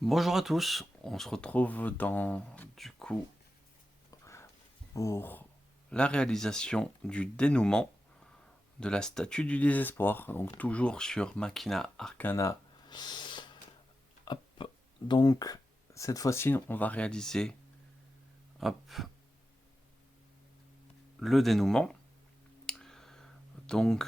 Bonjour à tous, on se retrouve pour la réalisation du dénouement de la statue du désespoir, donc toujours sur Machina Arcana. Hop. Donc cette fois-ci on va réaliser le dénouement. Donc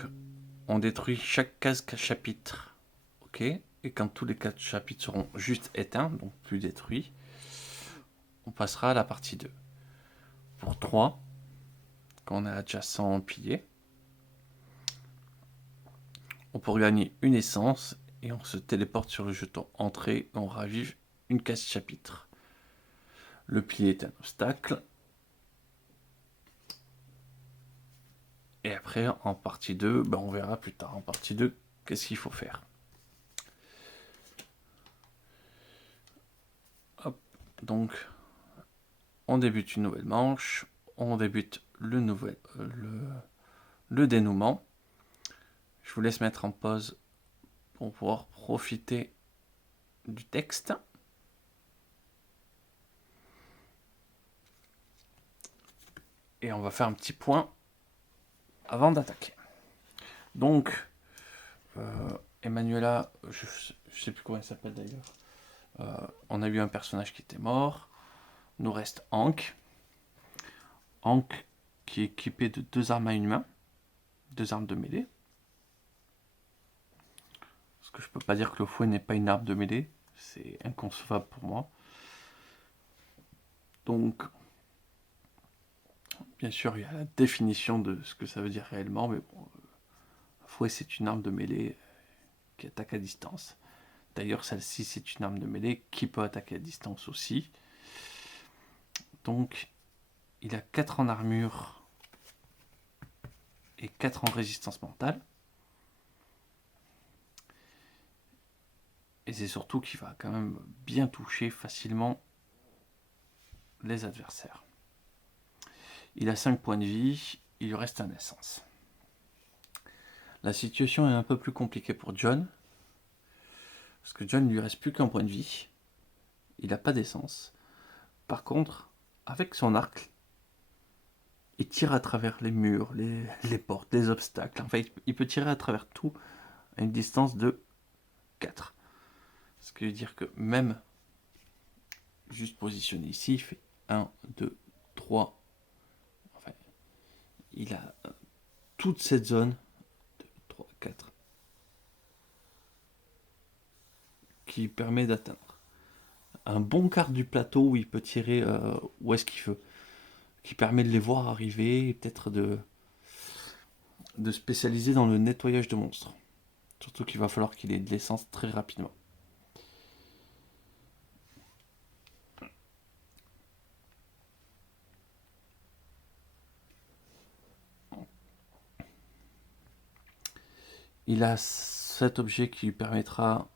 on détruit chaque case chapitre, ok, et quand tous les 4 chapitres seront juste éteints, donc plus détruits, on passera à la partie 2. Pour 3, quand on a adjacent pilier, on peut gagner une essence et on se téléporte sur le jeton entrée et on ravive une case chapitre. Le pilier est un obstacle. Et après, en partie 2, on verra plus tard. En partie 2, qu'est-ce qu'il faut faire. Hop, donc, on débute une nouvelle manche. On débute le dénouement. Je vous laisse mettre en pause pour pouvoir profiter du texte. Et on va faire un petit point avant d'attaquer. Donc, Emanuela, je sais plus comment elle s'appelle d'ailleurs. On a eu un personnage qui était mort. Nous reste Hank. Hank qui est équipé de 2 armes à une main, 2 armes de mêlée. Parce que je peux pas dire que le fouet n'est pas une arme de mêlée, c'est inconcevable pour moi. Donc, bien sûr, il y a la définition de ce que ça veut dire réellement, mais bon, le fouet c'est une arme de mêlée qui attaque à distance. D'ailleurs, celle-ci c'est une arme de mêlée qui peut attaquer à distance aussi. Donc, il a 4 en armure et 4 en résistance mentale. Et c'est surtout qu'il va quand même bien toucher facilement les adversaires. Il a 5 points de vie, il lui reste un essence. La situation est un peu plus compliquée pour John, parce que John, il lui reste plus qu'un point de vie. Il n'a pas d'essence. Par contre, avec son arc, il tire à travers les murs, les portes, les obstacles. Enfin, il peut tirer à travers tout à une distance de 4. Ce qui veut dire que même juste positionné ici, il fait 1, 2, 3. Enfin, il a toute cette zone, 2, 3, 4, qui permet d'atteindre un bon quart du plateau où il peut tirer où est-ce qu'il veut, qui permet de les voir arriver et peut-être de spécialiser dans le nettoyage de monstres. Surtout qu'il va falloir qu'il ait de l'essence très rapidement. Il a cet objet qui lui permettra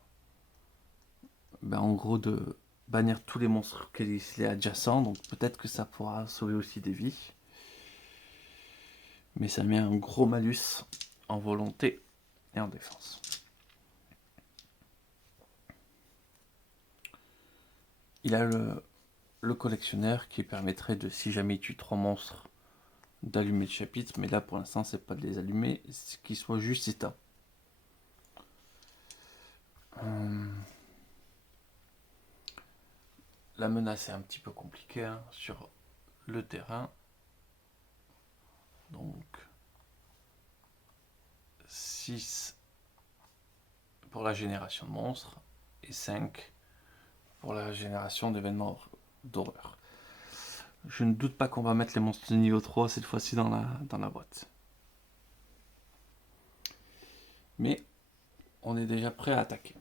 en gros de bannir tous les monstres qu'il est adjacent, donc peut-être que ça pourra sauver aussi des vies. Mais ça met un gros malus en volonté et en défense. Il a le collectionneur qui permettrait de, si jamais il tue 3 monstres, d'allumer le chapitre, mais là pour l'instant c'est pas de les allumer, c'est qu'ils soient juste éteints. La menace est un petit peu compliquée sur le terrain. Donc 6 pour la génération de monstres et 5 pour la génération d'événements d'horreur. Je ne doute pas qu'on va mettre les monstres de niveau 3 cette fois-ci dans la boîte. Mais on est déjà prêt à attaquer.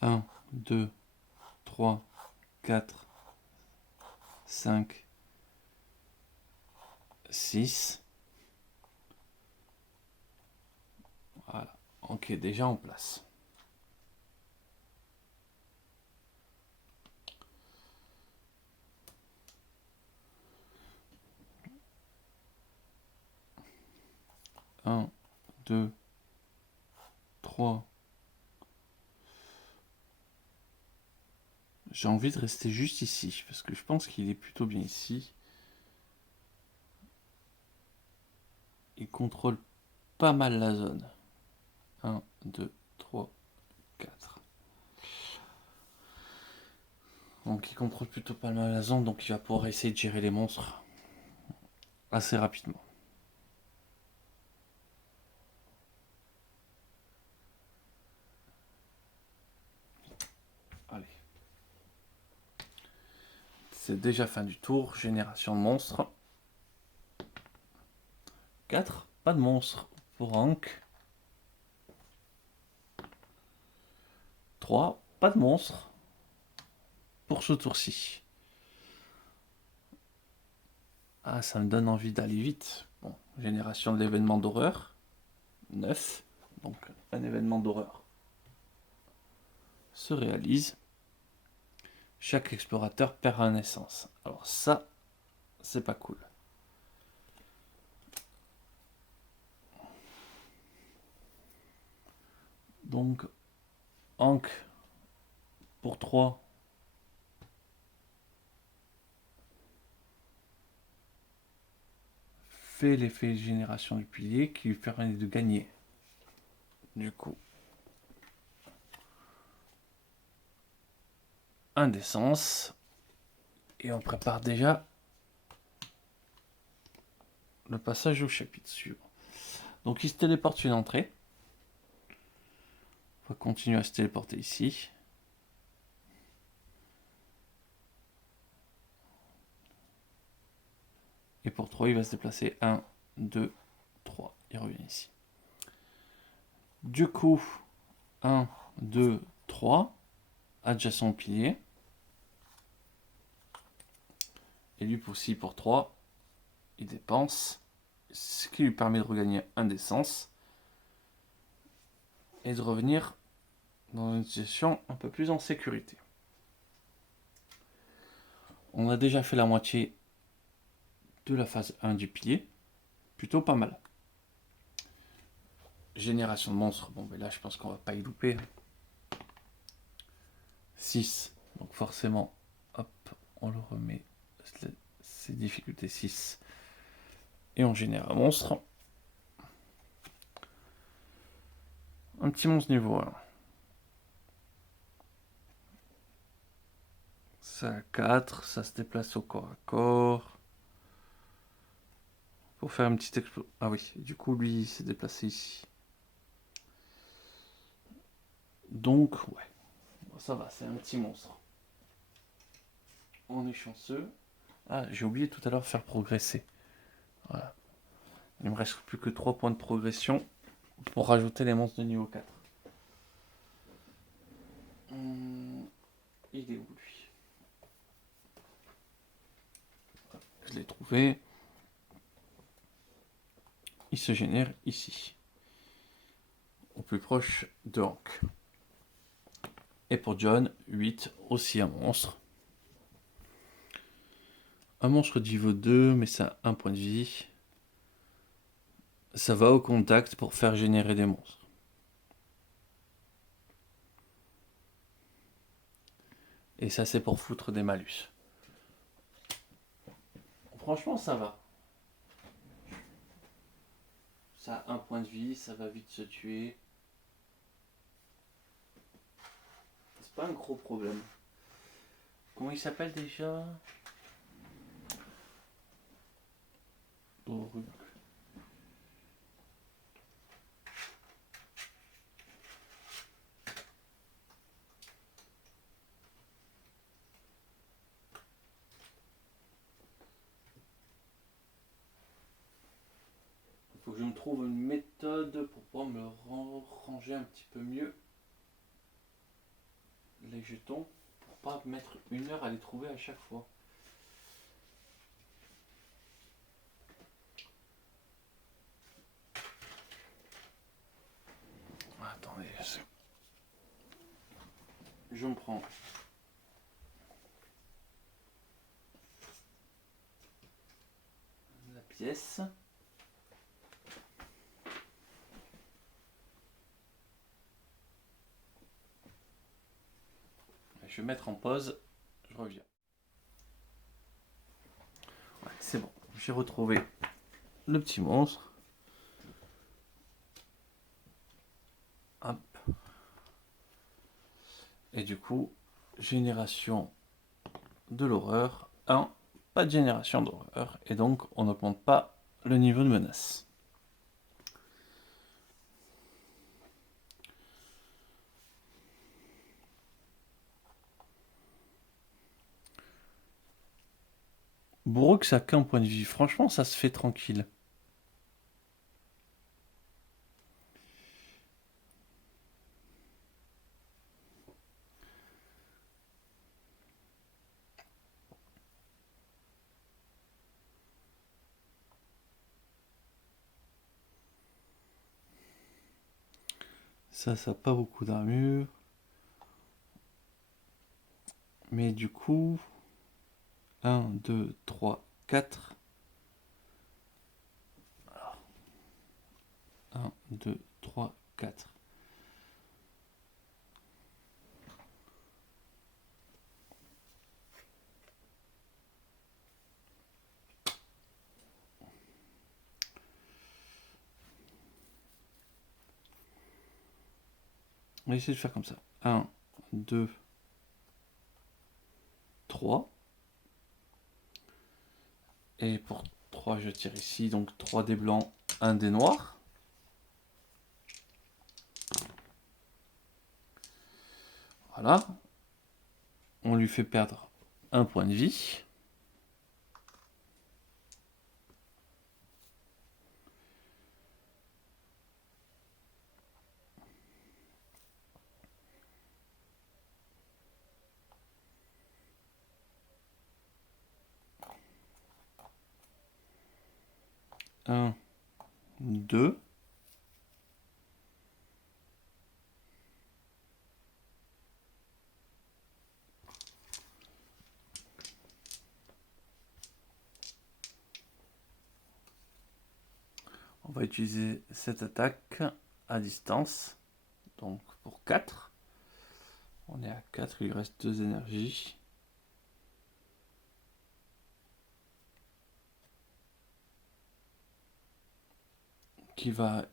Un, 2, 3, 4, 5, 6. Voilà. Ok, déjà en place. Un, 2, 3. J'ai envie de rester juste ici, parce que je pense qu'il est plutôt bien ici. Il contrôle pas mal la zone. 1, 2, 3, 4. Donc il contrôle plutôt pas mal la zone, donc il va pouvoir essayer de gérer les monstres assez rapidement. Allez. C'est déjà fin du tour, génération de monstres. 4, pas de monstres pour Hank. 3, pas de monstres pour ce tour-ci. Ah, ça me donne envie d'aller vite. Bon, génération de l'événement d'horreur. 9, donc un événement d'horreur se réalise. Chaque explorateur perd un essence. Alors ça, c'est pas cool. Donc, Hank pour 3. Fait l'effet génération du pilier qui lui permet de gagner. Du coup, un d'essence. Et on prépare déjà le passage au chapitre suivant. Donc il se téléporte sur une entrée. On va continuer à se téléporter ici. Et pour 3, il va se déplacer 1, 2, 3. Il revient ici. Du coup, 1, 2, 3. Adjacent au pilier. Et lui aussi pour 3. Il dépense. Ce qui lui permet de regagner un d'essence. Et de revenir dans une situation un peu plus en sécurité. On a déjà fait la moitié de la phase 1 du pilier. Plutôt pas mal. Génération de monstres. Bon, mais là, je pense qu'on va pas y louper. 6. Donc forcément, hop, on le remet. C'est difficulté 6. Et on génère un monstre. Un petit monstre niveau 1. Ça a 4. Ça se déplace au corps à corps. Pour faire une petite explosion. Ah oui, du coup, lui, il s'est déplacé ici. Donc, ouais. Bon, ça va, c'est un petit monstre. On est chanceux. Ah, j'ai oublié tout à l'heure de faire progresser. Voilà. Il me reste plus que 3 points de progression pour rajouter les monstres de niveau 4. Il est où lui? Je l'ai trouvé. Il se génère ici. Au plus proche de Hank. Et pour John, 8, aussi un monstre. Un monstre niveau 2, mais ça a un point de vie. Ça va au contact pour faire générer des monstres. Et ça, c'est pour foutre des malus. Franchement, ça va. Ça a un point de vie, ça va vite se tuer. C'est pas un gros problème. Comment il s'appelle déjà? Oh, il faut que je me trouve une méthode pour pouvoir me ranger un petit peu mieux les jetons pour pas mettre 1 heure à les trouver à chaque fois. prends la pièce. Je vais mettre en pause, je reviens. Ouais, c'est bon, j'ai retrouvé le petit monstre. Hop. Et du coup, génération de l'horreur 1, pas de génération d'horreur, et donc on n'augmente pas le niveau de menace. Brooks a qu'un point de vie, franchement ça se fait tranquille. Ça n'a pas beaucoup d'armure. Mais du coup, 1, 2, 3, 4. 1, 2, 3, 4. On va essayer de faire comme ça. 1, 2, 3. Et pour 3, je tire ici. Donc 3 des blancs, 1 des noirs. Voilà. On lui fait perdre un point de vie. Un, 2. On va utiliser cette attaque à distance. Donc pour 4. On est à 4, il lui reste 2 énergies.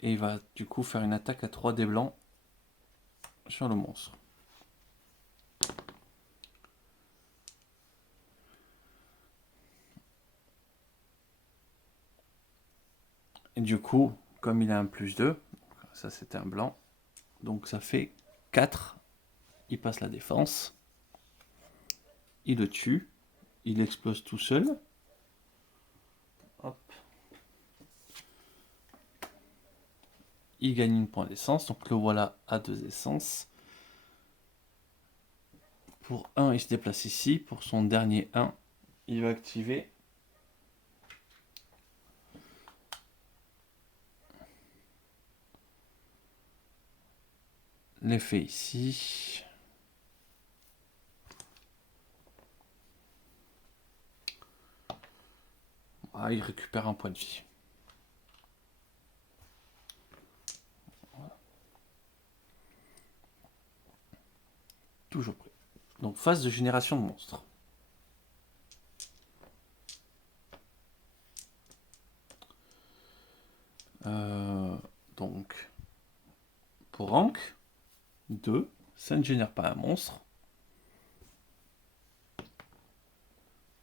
Et il va du coup faire une attaque à 3 dés blancs sur le monstre. Et du coup, comme il a un +2, ça c'était un blanc, donc ça fait 4. Il passe la défense. Il le tue. Il explose tout seul. Hop. Il gagne une point d'essence, donc le voilà à 2 essences. Pour 1, il se déplace ici. Pour son dernier 1, il va activer l'effet ici. Ah, il récupère un point de vie. Voilà. Toujours prêt. Donc phase de génération de monstres. Donc pour rank 2, ça ne génère pas un monstre.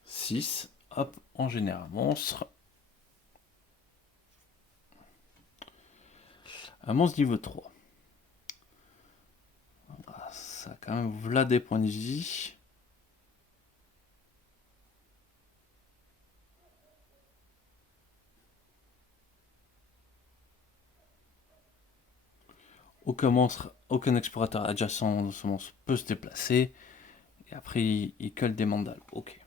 6, hop, on génère un monstre. Un monstre niveau 3. Ça a quand même là des points de vie. Aucun explorateur adjacent de ce monstre peut se déplacer. Et après, il colle des mandales. Ok.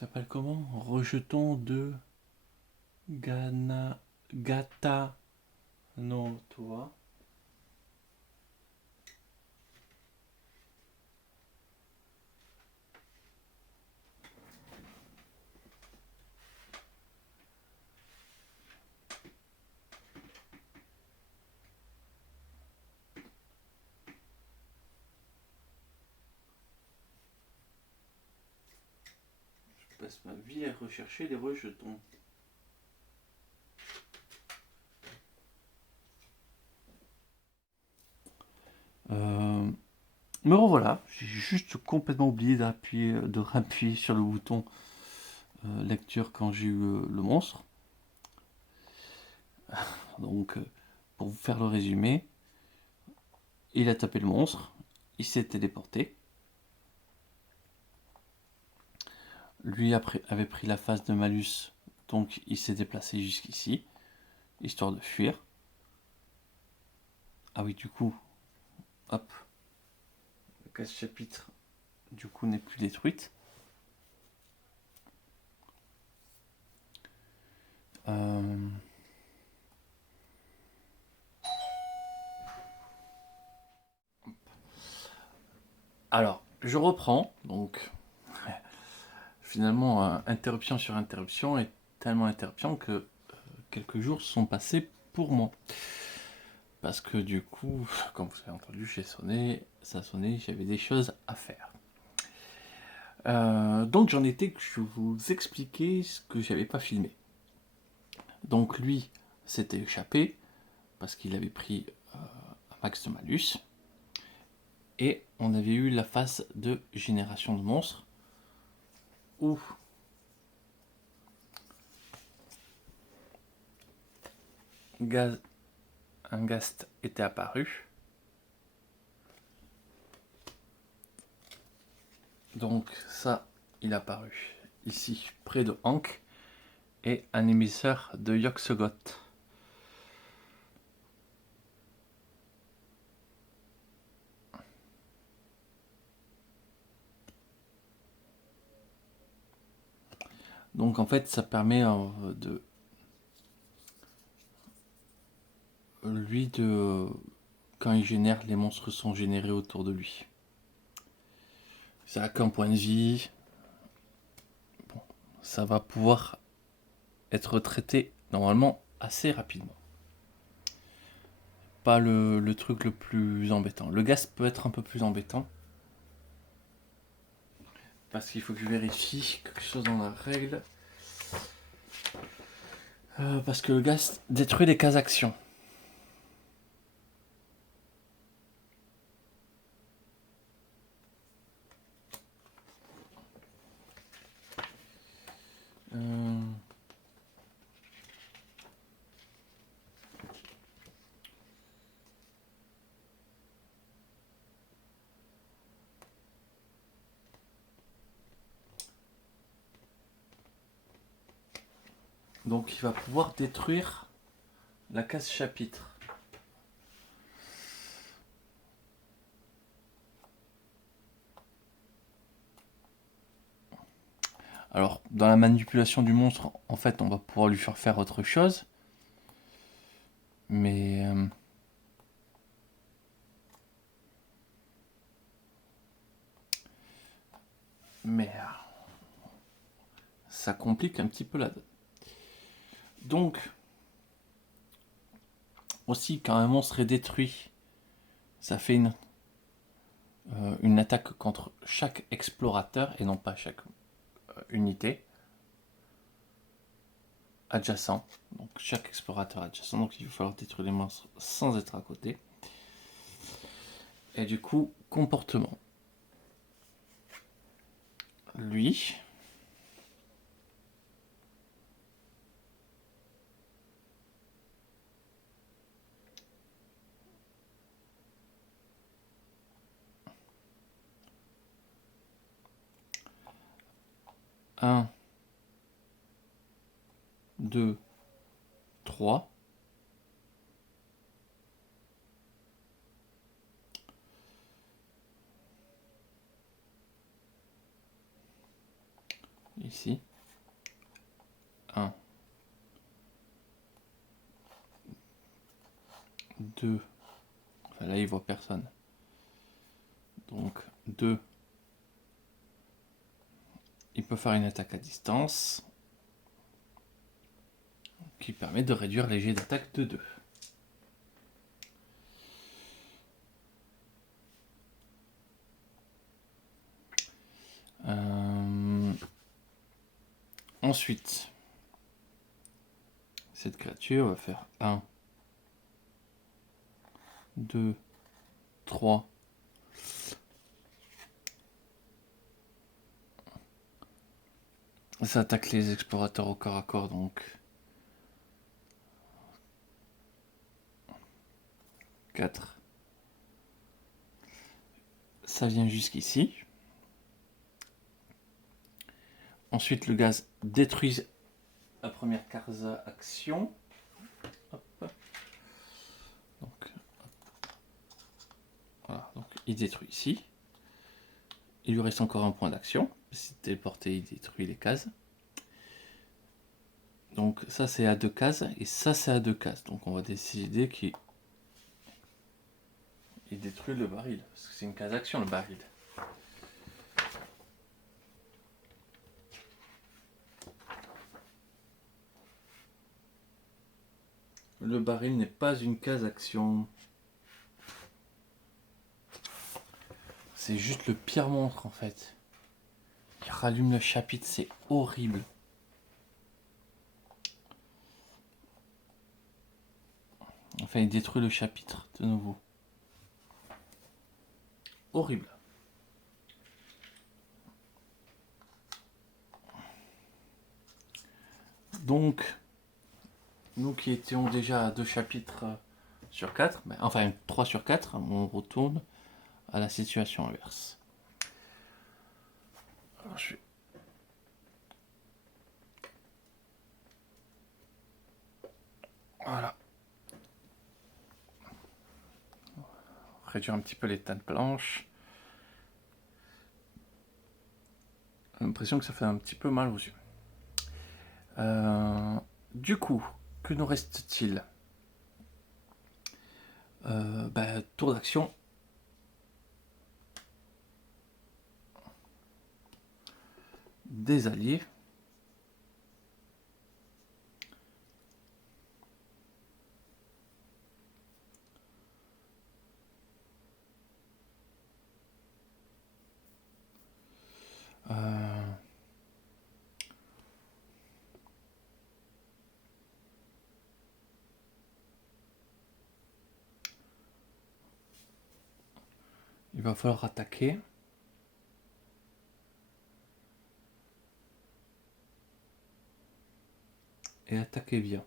s'appelle comment? Rejeton de Gata. Non, toi. Je passe ma vie à rechercher les rejetons. Me revoilà, j'ai juste complètement oublié de rappuyer sur le bouton lecture quand j'ai eu le monstre. Donc, pour vous faire le résumé, il a tapé le monstre, il s'est téléporté. Lui avait pris la phase de malus, donc il s'est déplacé jusqu'ici, histoire de fuir. Ah oui, du coup, hop, la case chapitre, du coup, n'est plus détruite. Alors, je reprends, donc finalement, interruption sur interruption, et tellement interruption que quelques jours sont passés pour moi. Parce que du coup, comme vous avez entendu, ça a sonné, j'avais des choses à faire. Donc j'en étais que je vous expliquais ce que j'avais pas filmé. Donc lui s'était échappé parce qu'il avait pris un max de malus. Et on avait eu la phase de génération de monstres où un Ghast était apparu. Donc ça, il est apparu ici, près de Ankh, et un émisseur de Yog-Sothoth. Donc en fait, ça permet de quand il génère, les monstres sont générés autour de lui. Ça a qu'un point de vie. Bon, ça va pouvoir être traité normalement assez rapidement. Pas le truc le plus embêtant. Le gaz peut être un peu plus embêtant. Parce qu'il faut que je vérifie quelque chose dans la règle. Parce que le gaz détruit les cases actions. Donc il va pouvoir détruire la case chapitre. Alors, dans la manipulation du monstre, en fait, on va pouvoir lui faire autre chose. Mais... ça complique un petit peu la donne. Donc, aussi, quand un monstre est détruit, ça fait une attaque contre chaque explorateur, et non pas chaque unité adjacent. Donc chaque explorateur adjacent, donc il va falloir détruire les monstres sans être à côté. Et du coup, comportement. Lui, un, 2, 3. ici. 1, 2, enfin là il voit personne. Donc 2, il peut faire une attaque à distance qui permet de réduire les jets d'attaque de 2. Ensuite, cette créature va faire 1, 2, 3. Ça attaque les explorateurs au corps à corps, donc 4. Ça vient jusqu'ici. Ensuite, le gaz détruit la première case action. Hop. Donc, voilà, donc il détruit ici. Il lui reste encore un point d'action. Si téléporté, il détruit les cases. Donc ça c'est à 2 cases et ça c'est à 2 cases. Donc on va décider qu'il détruit le baril. Parce que c'est une case action le baril. Le baril n'est pas une case action. C'est juste le pire monstre en fait. Il rallume le chapitre, c'est horrible. Enfin, il détruit le chapitre de nouveau. Horrible. Donc, nous qui étions déjà à 2 chapitres sur 4, enfin 3 sur 4, on retourne à la situation inverse. Alors, je vais... Voilà. Réduire un petit peu les teintes blanches. J'ai l'impression que ça fait un petit peu mal aux yeux. Du coup, que nous reste-t-il? Tour d'action. Des alliés. Il va falloir attaquer. Et attaquer bien.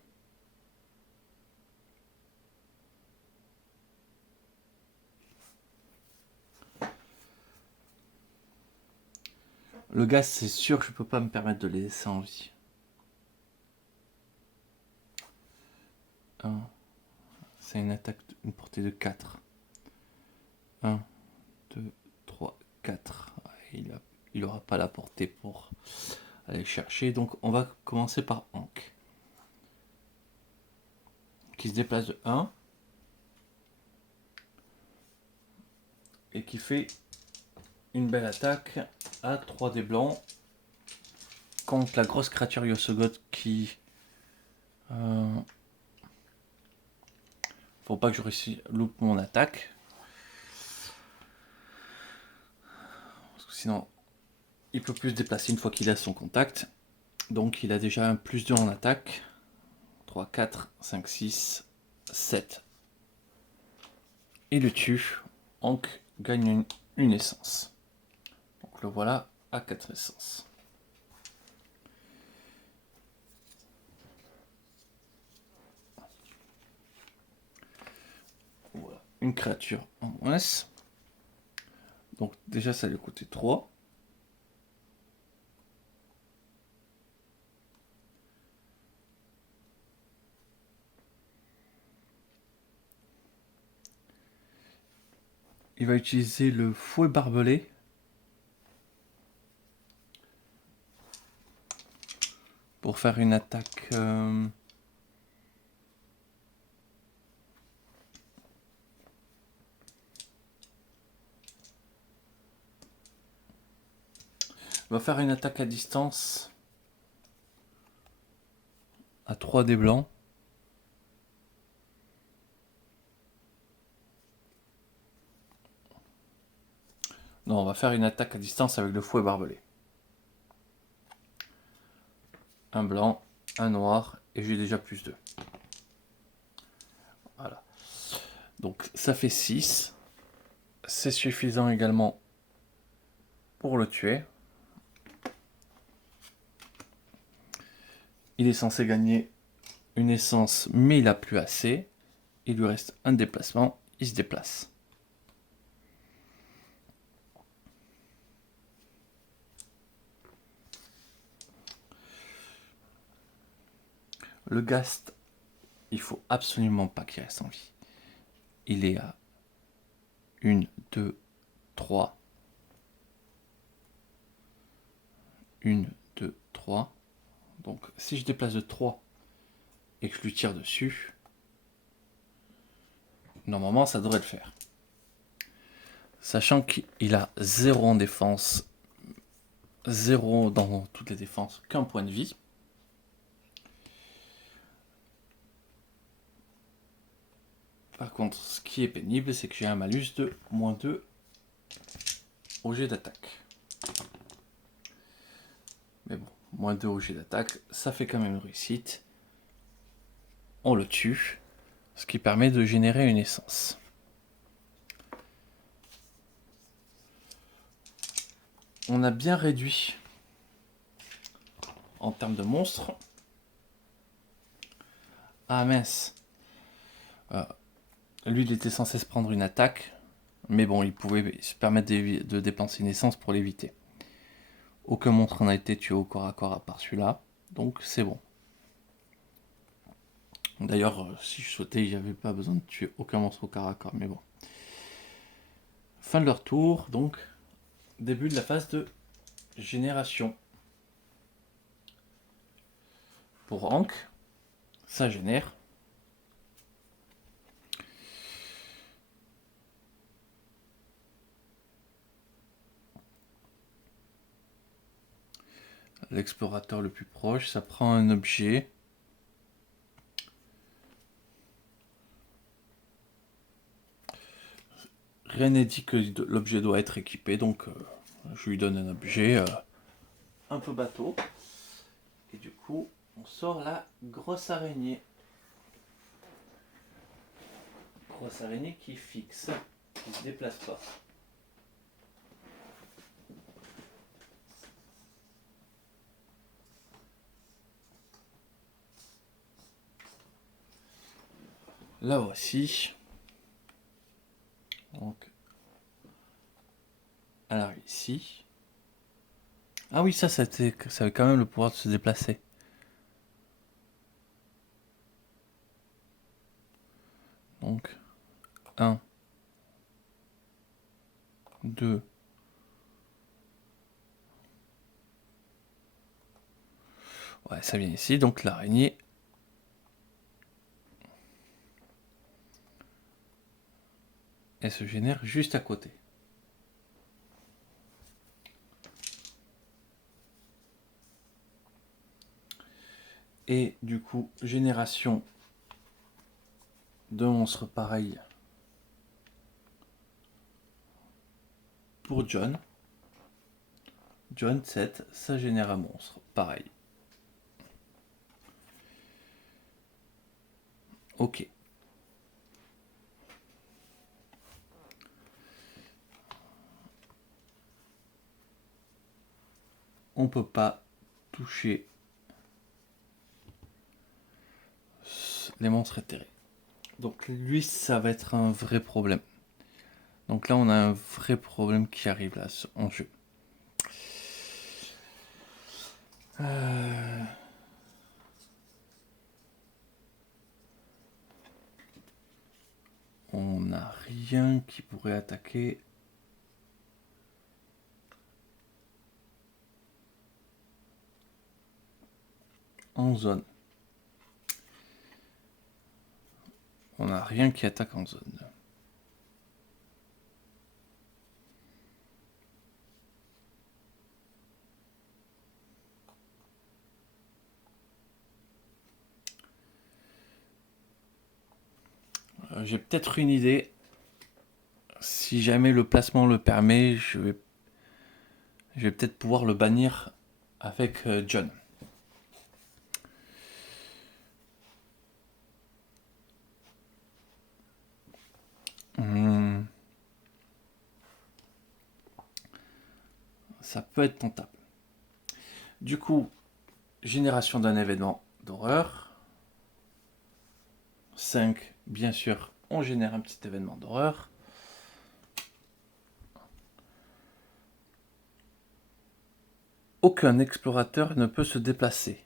Le gaz, c'est sûr que je peux pas me permettre de les laisser en vie. 1. C'est une attaque, une portée de 4. 1, 2, 3, 4. Il n'aura pas la portée pour aller chercher. Donc on va commencer par Hank. Qui se déplace de 1. Et qui fait une belle attaque à 3 dés blancs. Contre la grosse créature Yosogod qui... faut pas que je loupe mon attaque. Parce que sinon, il peut plus se déplacer une fois qu'il a son contact. Donc il a déjà un plus 2 en attaque. 3, 4, 5, 6, 7. Il le tue. Hank gagne une essence. Donc le voilà à 4 essences. Voilà, une créature en moins. Donc déjà ça lui a coûté 3. Il va utiliser le fouet barbelé. pour faire une attaque. On va faire une attaque à distance à 3 dés blancs. Non, on va faire une attaque à distance avec le fouet barbelé. Un blanc, un noir, et j'ai déjà +2. Voilà. Donc ça fait 6. C'est suffisant également pour le tuer. Il est censé gagner une essence, mais il n'a plus assez. Il lui reste un déplacement, il se déplace. Le Ghast, il faut absolument pas qu'il reste en vie. Il est à 1, 2, 3. 1, 2, 3. Donc si je déplace de 3 et que je lui tire dessus, normalement ça devrait le faire. Sachant qu'il a 0 en défense, 0 dans toutes les défenses, qu'un point de vie. Par contre, ce qui est pénible, c'est que j'ai un malus de -2 au jet d'attaque. Mais bon, -2 au jet d'attaque, ça fait quand même une réussite. On le tue, ce qui permet de générer une essence. On a bien réduit en termes de monstres. Ah mince. Lui, il était censé se prendre une attaque, mais bon, il pouvait se permettre de dépenser une essence pour l'éviter. Aucun monstre n'a été tué au corps à corps à part celui-là, donc c'est bon. D'ailleurs, si je souhaitais, il n'y avait pas besoin de tuer aucun monstre au corps à corps, mais bon. Fin de leur tour, donc début de la phase de génération. Pour Hank, ça génère. L'explorateur le plus proche, ça prend un objet. Rien n'est dit que l'objet doit être équipé, donc je lui donne un objet un peu bateau. Et du coup, on sort la grosse araignée. Grosse araignée qui est fixe, qui ne se déplace pas. Là aussi. Donc, alors ici. Ah oui, ça avait quand même le pouvoir de se déplacer. Donc, 1, 2. Ouais, ça vient ici. Donc l'araignée. Elle se génère juste à côté. Et du coup, génération de monstres pareil pour John. John 7, ça génère un monstre pareil. Ok. On peut pas toucher les monstres éthérés. Donc lui, ça va être un vrai problème. Donc là, on a un vrai problème qui arrive là en jeu. On n'a rien qui pourrait attaquer. en zone. On n'a rien qui attaque en zone. J'ai peut-être une idée. Si jamais le placement le permet, je vais peut-être pouvoir le bannir avec John. Ça peut être tentable. Du coup, génération d'un événement d'horreur. 5, bien sûr, on génère un petit événement d'horreur. Aucun explorateur ne peut se déplacer.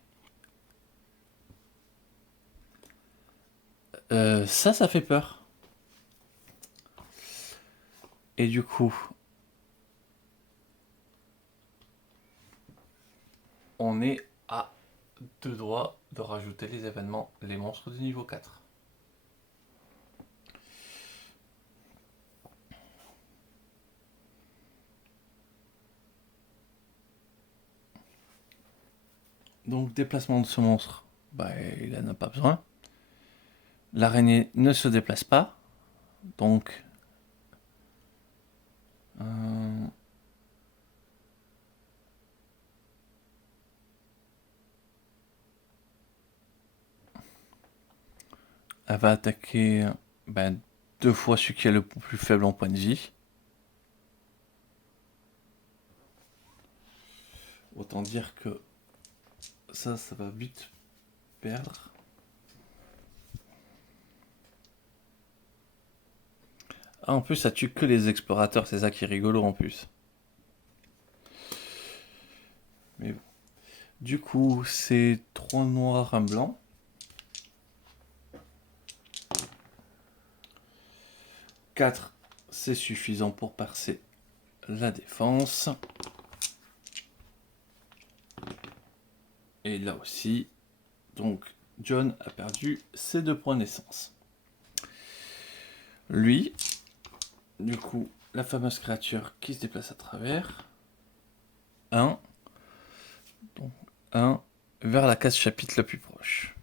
Ça fait peur. Et du coup, on est à 2 doigts de rajouter les événements, les monstres de niveau 4. Donc, déplacement de ce monstre, il n'en a pas besoin. L'araignée ne se déplace pas. Donc, elle va attaquer 2 fois celui qui est le plus faible en point de vie. Autant dire que ça va vite perdre. Ah, en plus, ça tue que les explorateurs, c'est ça qui est rigolo en plus. Mais bon. Du coup, c'est 3 noirs, 1 blanc. « 4, c'est suffisant pour percer la défense. Et là aussi, donc John a perdu ses 2 points d'essence. Lui, du coup, la fameuse créature qui se déplace à travers. 1. Donc 1 vers la case chapitre la plus proche.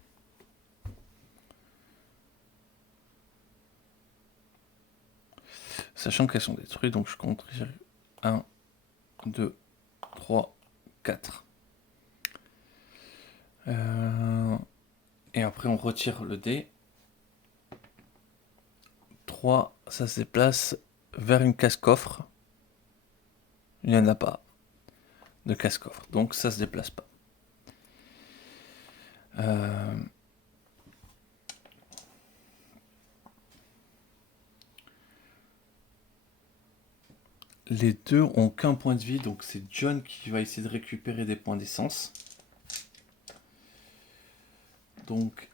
Sachant qu'elles sont détruites, donc je compte 1, 2, 3, 4. Et après on retire le dé. 3, ça se déplace vers une case-coffre. Il n'y en a pas de case-coffre, donc ça se déplace pas. Les deux ont qu'un point de vie, donc c'est John qui va essayer de récupérer des points d'essence. Donc,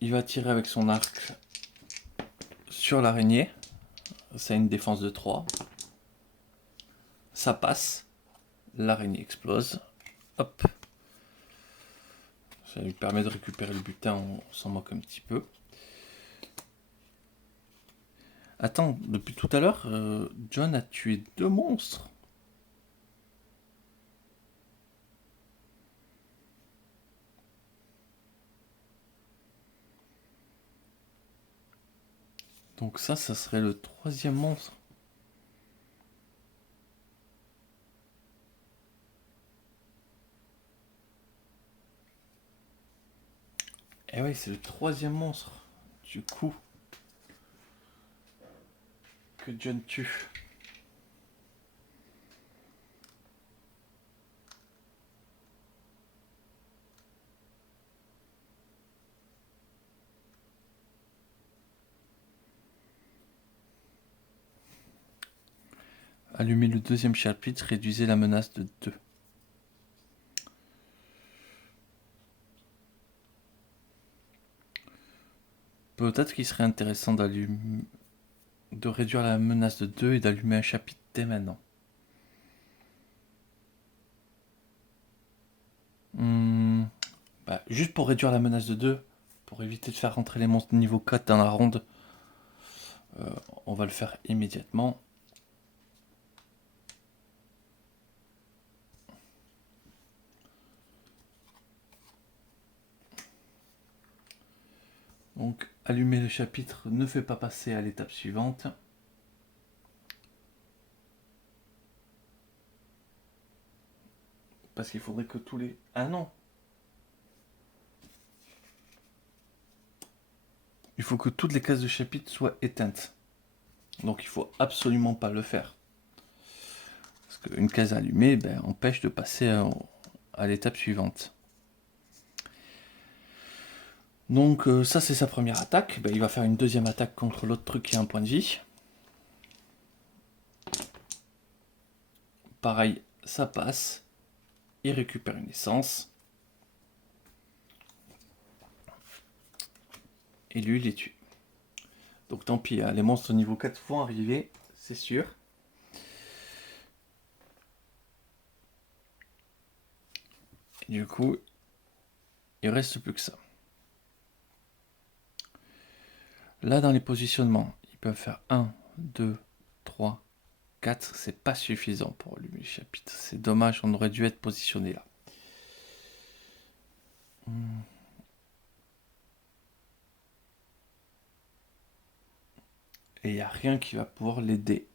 il va tirer avec son arc sur l'araignée. Ça a une défense de 3. Ça passe. L'araignée explose. Hop. Ça lui permet de récupérer le butin, on s'en moque un petit peu. Attends, depuis tout à l'heure, John a tué 2 monstres. Donc ça serait le 3e monstre. Et oui, c'est le 3e monstre. Du coup, que John tue. Allumer le 2e chapitre, réduisez la menace de 2. Peut-être qu'il serait intéressant de réduire la menace de 2 et d'allumer un chapitre dès maintenant. Juste pour réduire la menace de 2, pour éviter de faire rentrer les monstres de niveau 4 dans la ronde, on va le faire immédiatement. Donc, allumer le chapitre ne fait pas passer à l'étape suivante. Parce qu'il faudrait que tous les... Ah non! Il faut que toutes les cases de chapitre soient éteintes. Donc il faut absolument pas le faire. Parce qu'une case allumée empêche de passer à l'étape suivante. Donc ça c'est sa première attaque. Il va faire une deuxième attaque contre l'autre truc qui a un point de vie. Pareil, ça passe. Il récupère une essence. Et lui, il est tué. Donc tant pis, les monstres au niveau 4 vont arriver, c'est sûr. Et du coup, il reste plus que ça. Là, dans les positionnements, ils peuvent faire 1, 2, 3, 4. C'est pas suffisant pour allumer le chapitre. C'est dommage, on aurait dû être positionné là. Et il n'y a rien qui va pouvoir l'aider.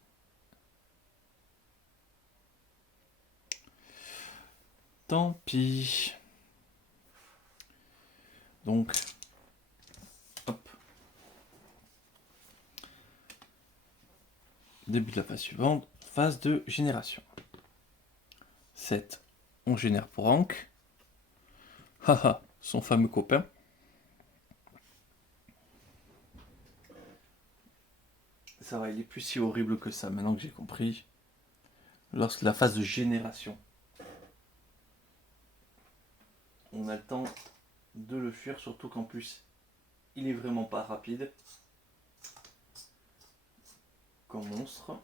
Tant pis. Donc, hop. Début de la phase suivante, phase de génération. 7. On génère pour Hank. Haha, son fameux copain. Ça va, il est plus si horrible que ça, maintenant que j'ai compris. Lorsque la phase de génération, on a le temps de le fuir, surtout qu'en plus, il est vraiment pas rapide comme monstre.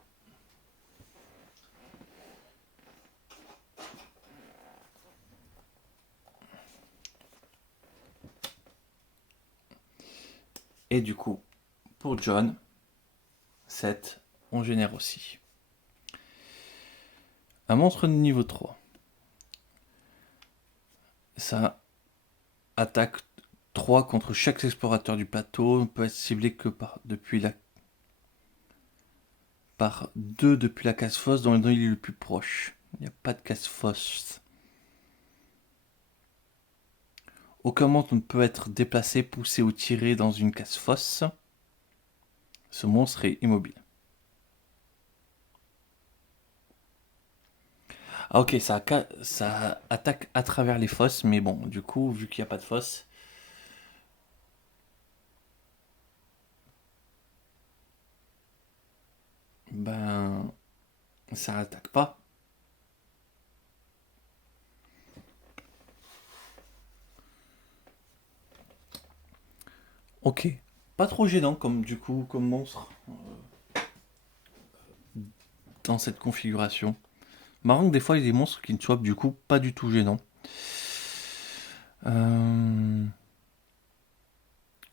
Et du coup, pour John, 7, on génère aussi. Un monstre de niveau 3. Ça attaque 3 contre chaque explorateur du plateau. On peut être ciblé que par 2 depuis la case fosse dont il est le plus proche. Il n'y a pas de case fosse. Aucun monstre ne peut être déplacé, poussé ou tiré dans une case fosse. Ce monstre est immobile. Ah ok, ça attaque à travers les fosses, mais bon, du coup, vu qu'il n'y a pas de fosse, ça attaque pas. Ok, pas trop gênant comme monstre dans cette configuration. Marrant que des fois il y a des monstres qui ne soient du coup pas du tout gênants.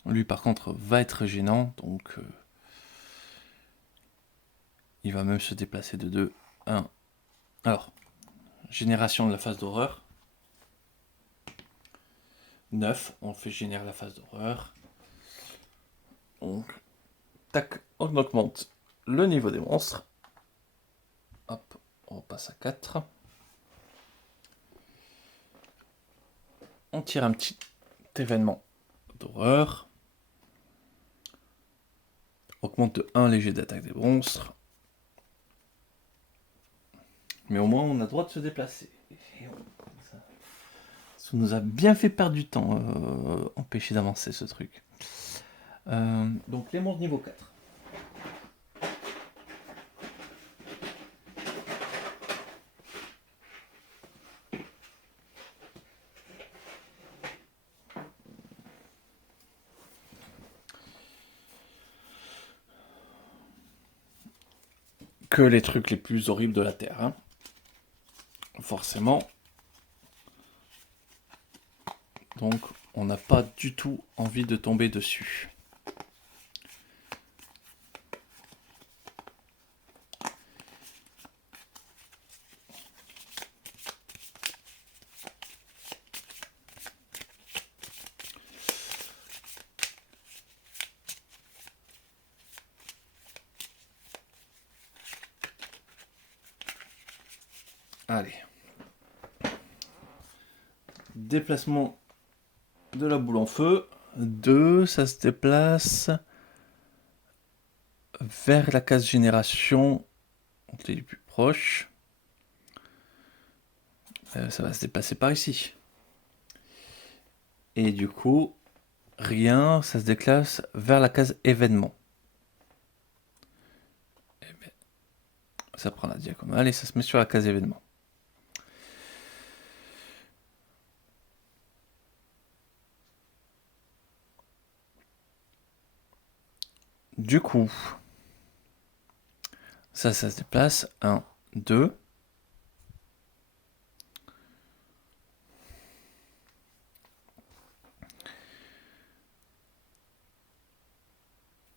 Lui par contre va être gênant, donc il va même se déplacer de 2. 1. Alors, génération de la phase d'horreur. 9, on fait générer la phase d'horreur. Donc, tac, on augmente le niveau des monstres. Hop, on passe à 4. On tire un petit événement d'horreur. Augmente de 1 léger d'attaque des monstres. Mais au moins on a le droit de se déplacer. Ça nous a bien fait perdre du temps, empêcher d'avancer ce truc. Donc les monstres niveau 4. Que les trucs les plus horribles de la Terre. Hein. Forcément. Donc on n'a pas du tout envie de tomber dessus. Allez. Déplacement de la boule en feu. 2, ça se déplace vers la case génération. On est le plus proche. Ça va se déplacer par ici. Et du coup, rien, ça se déplace vers la case événement. Et bien, ça prend la diagonale et ça se met sur la case événement. Du coup, ça se déplace. 1, 2.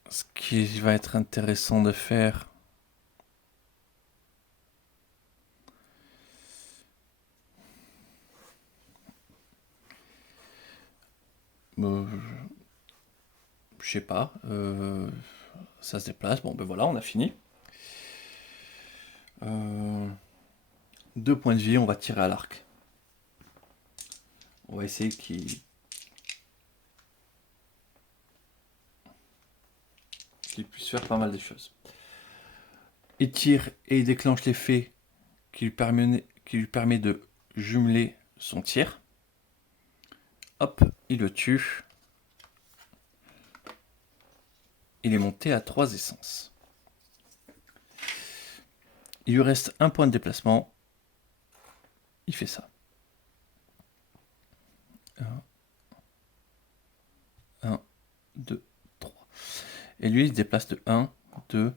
Ce qui va être intéressant de faire, je sais pas, ça se déplace. Bon, ben voilà, on a fini. 2 points de vie, on va tirer à l'arc. On va essayer qu'il puisse faire pas mal de choses. Il tire et il déclenche l'effet qui lui permet de jumeler son tir. Hop, il le tue. Il est monté à 3 essences. Il lui reste un point de déplacement. Il fait ça. 1, 2, 3. Et lui, il se déplace de 1, 2,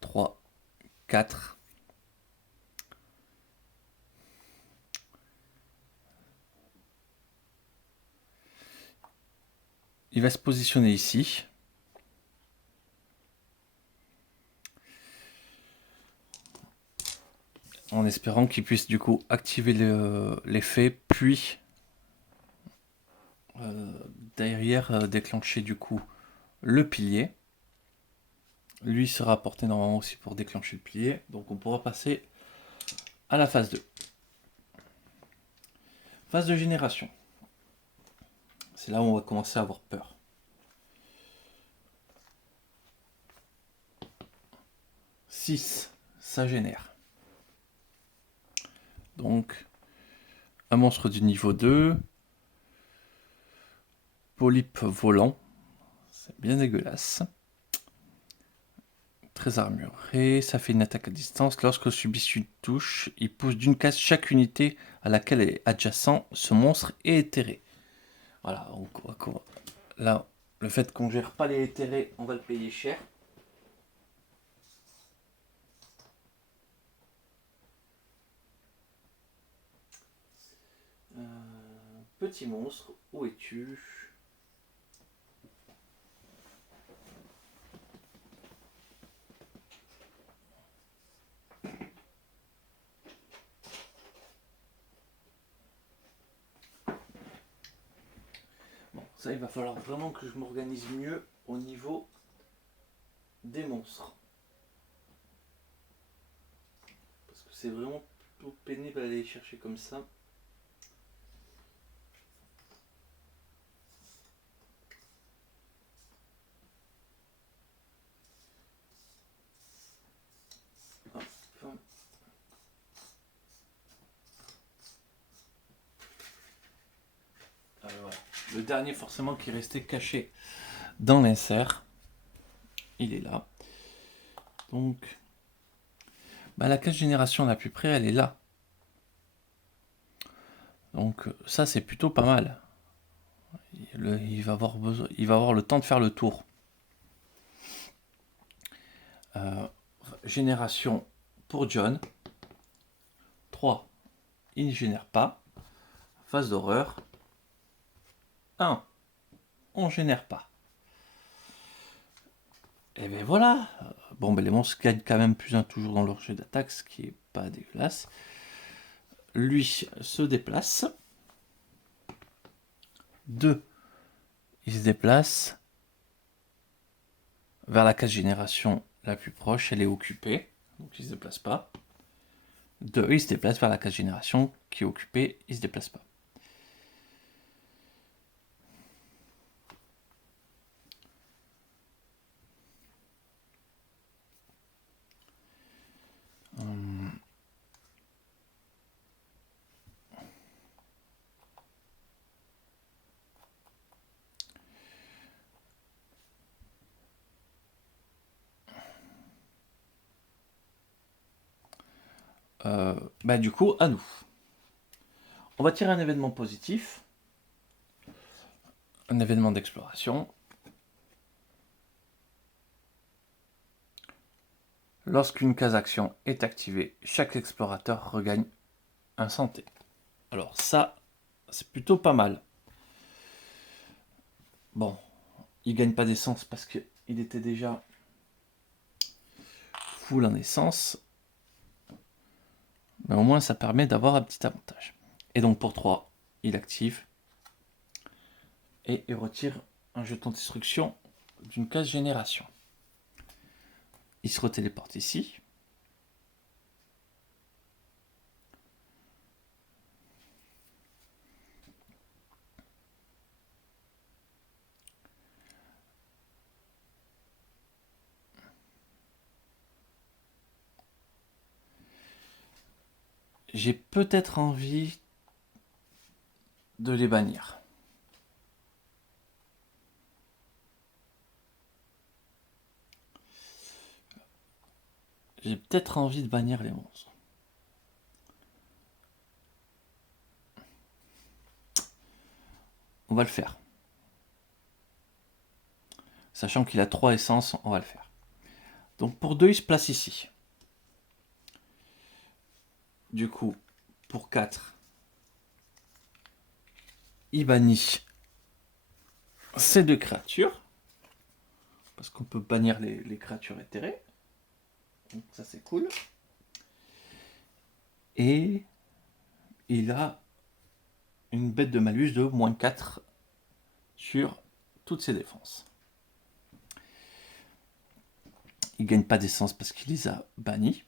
3, 4. Il va se positionner ici. En espérant qu'il puisse du coup activer l'effet, puis derrière déclencher du coup le pilier. Lui sera porté normalement aussi pour déclencher le pilier. Donc on pourra passer à la phase 2. Phase de génération. C'est là où on va commencer à avoir peur. « 6, ça génère. Donc, un monstre du niveau 2. Polype volant. C'est bien dégueulasse. Très armuré. Ça fait une attaque à distance. Lorsque subit une touche, il pousse d'une case chaque unité à laquelle est adjacent. Ce monstre est éthéré. Voilà. Donc, là, le fait qu'on gère pas les éthérés, on va le payer cher. Petit monstre, où es-tu? Bon, ça, il va falloir vraiment que je m'organise mieux au niveau des monstres. Parce que c'est vraiment plutôt pénible d'aller les chercher comme ça. Voilà. Le dernier forcément qui restait caché dans l'insert, il est là. Donc, la case génération la plus près, elle est là. Donc ça c'est plutôt pas mal. Il va avoir le temps de faire le tour. Génération pour John. 3, il ne génère pas. Phase d'horreur. 1. On génère pas. Et ben voilà. Bon, ben les monstres gagnent quand même plus 1 toujours dans leur jeu d'attaque, ce qui est pas dégueulasse. Lui se déplace. 2. Il se déplace vers la case génération la plus proche. Elle est occupée, donc il se déplace pas. 2. Il se déplace vers la case génération qui est occupée. Il se déplace pas. Bah du coup, à nous. On va tirer un événement positif. Un événement d'exploration. Lorsqu'une case action est activée, chaque explorateur regagne un santé. Alors ça, c'est plutôt pas mal. Bon, il gagne pas d'essence parce qu'il était déjà full en essence. Mais au moins ça permet d'avoir un petit avantage. Et donc pour 3, il active. Et il retire un jeton de destruction d'une case génération. Il se retéléporte ici. J'ai peut-être envie de les bannir. J'ai peut-être envie de bannir les monstres. On va le faire. Sachant qu'il a 3 essences, on va le faire. Donc pour 2, il se place ici. Du coup, pour 4, il bannit ces 2 créatures. Parce qu'on peut bannir les créatures éthérées. Donc ça c'est cool. Et il a une bête de malus de moins 4 sur toutes ses défenses. Il ne gagne pas d'essence parce qu'il les a bannis.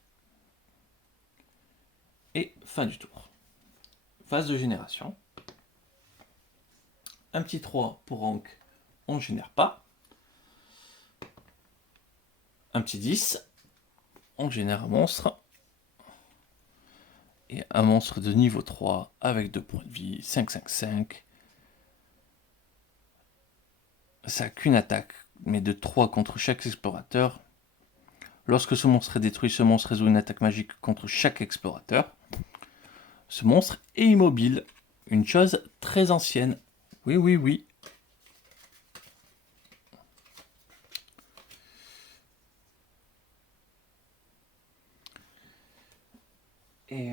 Et fin du tour. Phase de génération. Un petit 3 pour Rank, on ne génère pas. Un petit 10, on génère un monstre. Et un monstre de niveau 3 avec 2 points de vie, 5-5-5. Ça n'a qu'une attaque, mais de 3 contre chaque explorateur. Lorsque ce monstre est détruit, ce monstre résout une attaque magique contre chaque explorateur. Ce monstre est immobile. Une chose très ancienne. Oui, oui, oui. Et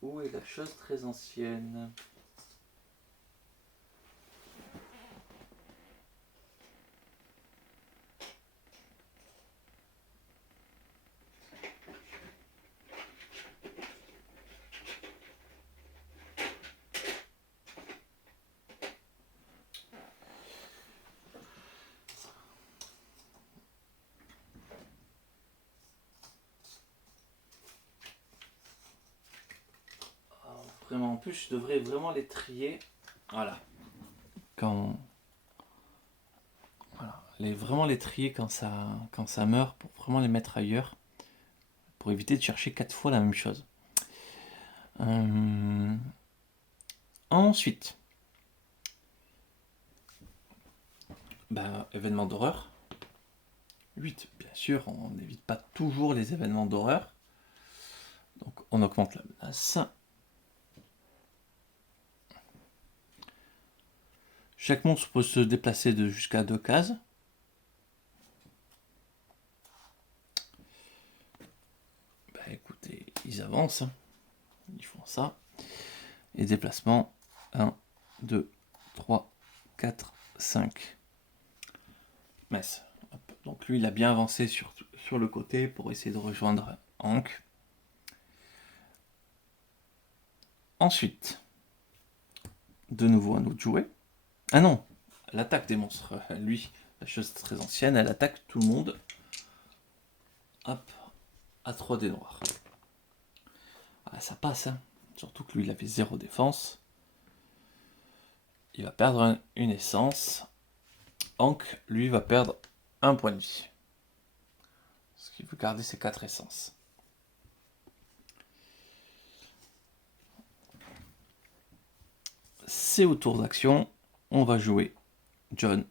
où est la chose très ancienne ? Vraiment, en plus, je devrais vraiment les trier. Voilà. Voilà. Vraiment les trier quand ça meurt pour vraiment les mettre ailleurs. Pour éviter de chercher 4 fois la même chose. Ensuite. Événement d'horreur. 8, bien sûr, on n'évite pas toujours les événements d'horreur. Donc on augmente la menace. Chaque monstre peut se déplacer de jusqu'à 2 cases. avancent. Hein. Ils font ça. Et déplacement 1, 2, 3, 4, 5. Mince. Donc lui, il a bien avancé sur le côté pour essayer de rejoindre Hank. Ensuite, de nouveau un autre jouet. Ah non, l'attaque des monstres. Lui, la chose très ancienne, elle attaque tout le monde. Hop, à 3 dés noirs. Ah, ça passe, hein. Surtout que lui, il avait 0 défense. Il va perdre une essence. Hank, lui, va perdre 1 point de vie. Parce qu'il veut garder ses 4 essences. C'est au tour d'action. On va jouer John.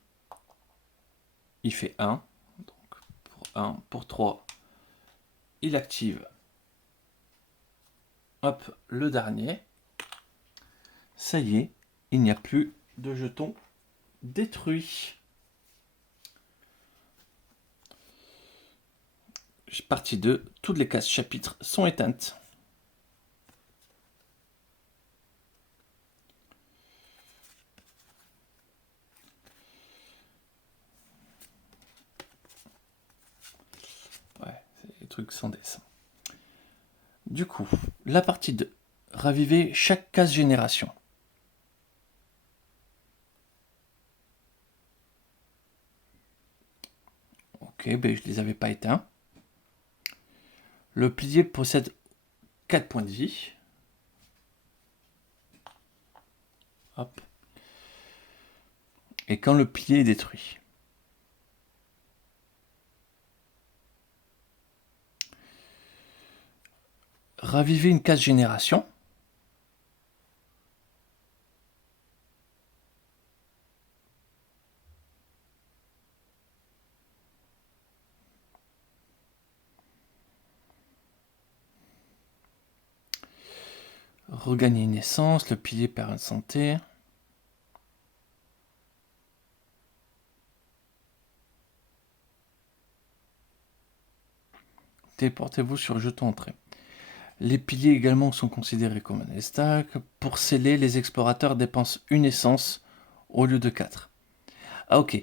Il fait 1. Donc pour 1, pour 3, il active. Hop, le dernier. Ça y est, il n'y a plus de jetons détruits. Partie 2, toutes les cases chapitres sont éteintes. Ouais, c'est des trucs sans dessin. Du coup, la partie 2. Ravivez chaque case génération. Ok, ben je ne les avais pas éteints. Le pilier possède 4 points de vie. Hop. Et quand le pilier est détruit. Ravivez une case génération. Regagner une essence, le pilier perd une santé. Téléportez-vous sur le jeton entrée. Les piliers également sont considérés comme un stack. Pour sceller, les explorateurs dépensent une essence au lieu de 4. Ah ok,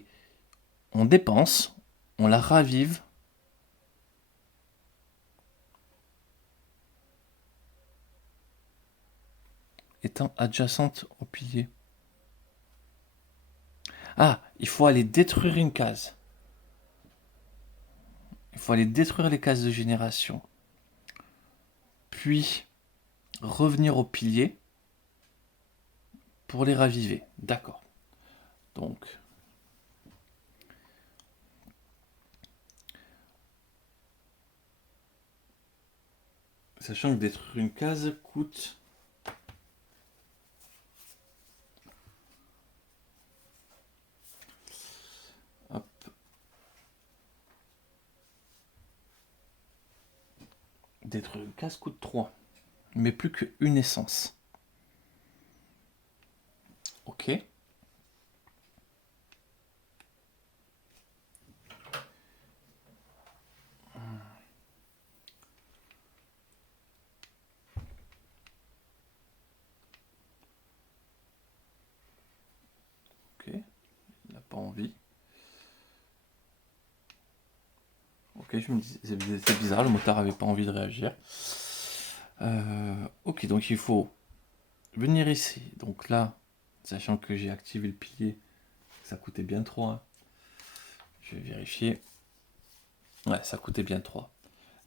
on dépense, on la ravive. Étant adjacente au pilier. Ah, il faut aller détruire une case. Il faut aller détruire les cases de génération. Puis revenir au pilier pour les raviver. D'accord. Donc, sachant que détruire une case coûte... Hop. Détruire une case coûte 3. Mais plus qu'une essence. Ok. Ok. Il n'a pas envie. Ok, je me dis, c'est bizarre, le motard avait pas envie de réagir. Ok, donc il faut venir ici. Donc là, sachant que j'ai activé le pilier, ça coûtait bien 3. Hein. Je vais vérifier. Ouais, ça coûtait bien 3.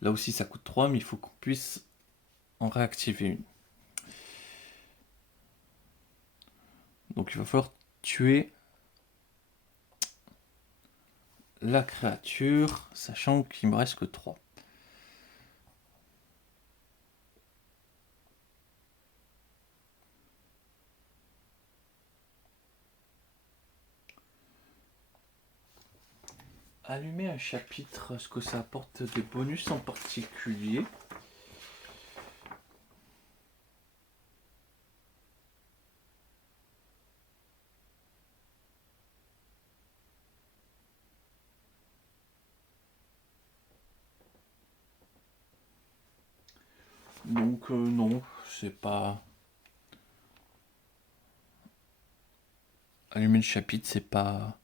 Là aussi, ça coûte 3, mais il faut qu'on puisse en réactiver une. Donc il va falloir tuer la créature, sachant qu'il me reste que 3. Allumer un chapitre, est-ce que ça apporte des bonus en particulier? Donc non, c'est pas... Allumer le chapitre, c'est pas...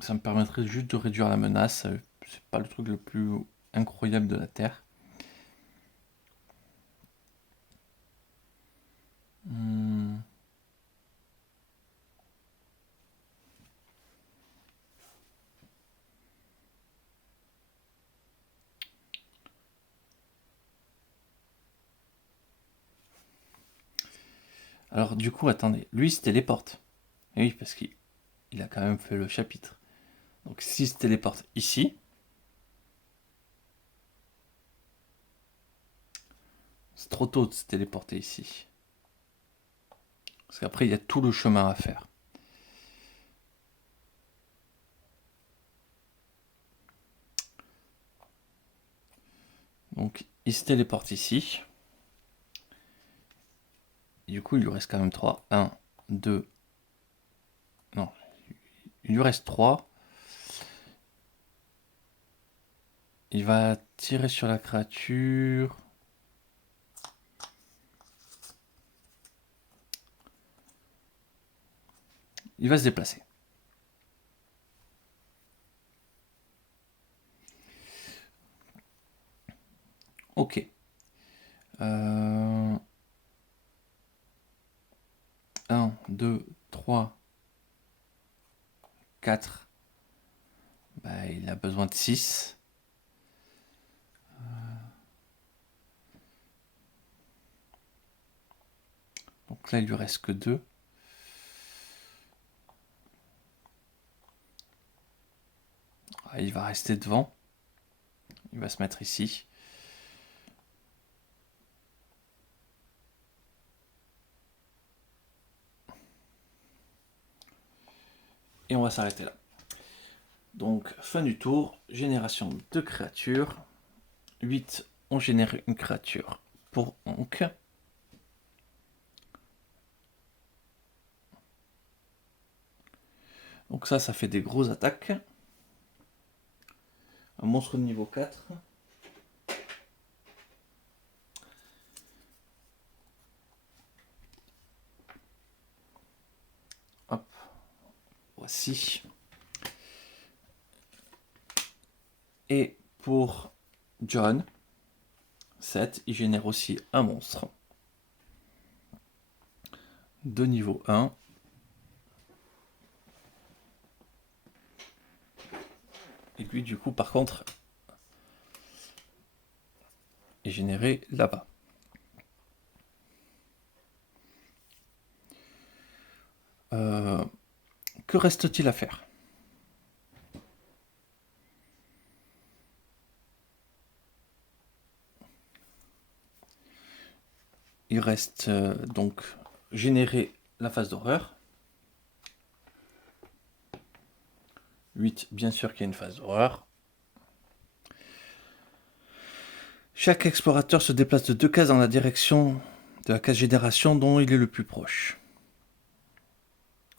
Ça me permettrait juste de réduire la menace. C'est pas le truc le plus incroyable de la Terre. Hmm. Alors du coup, attendez, lui il se téléporte. Et oui, parce qu'il a quand même fait le chapitre. Donc s'il se téléporte ici, c'est trop tôt de se téléporter ici. Parce qu'après, il y a tout le chemin à faire. Donc il se téléporte ici. Du coup, il lui reste quand même 3. 1, 2. Non, il lui reste 3. Il va tirer sur la créature. Il va se déplacer. Ok. 1, 2, 3, 4. Bah, il a besoin de 6. Donc là, il lui reste que 2. Ah, il va rester devant. Il va se mettre ici. Et on va s'arrêter là. Donc, fin du tour. Génération de créatures. 8, on génère une créature pour Ankh. Donc ça fait des grosses attaques. Un monstre de niveau 4. Hop. Voici. Et pour John, 7, il génère aussi un monstre de niveau 1. Et lui, du coup, par contre, est généré là-bas. Que reste-t-il à faire? Il reste donc générer la phase d'horreur. 8, bien sûr qu'il y a une phase d'horreur. Chaque explorateur se déplace de 2 cases dans la direction de la case génération dont il est le plus proche.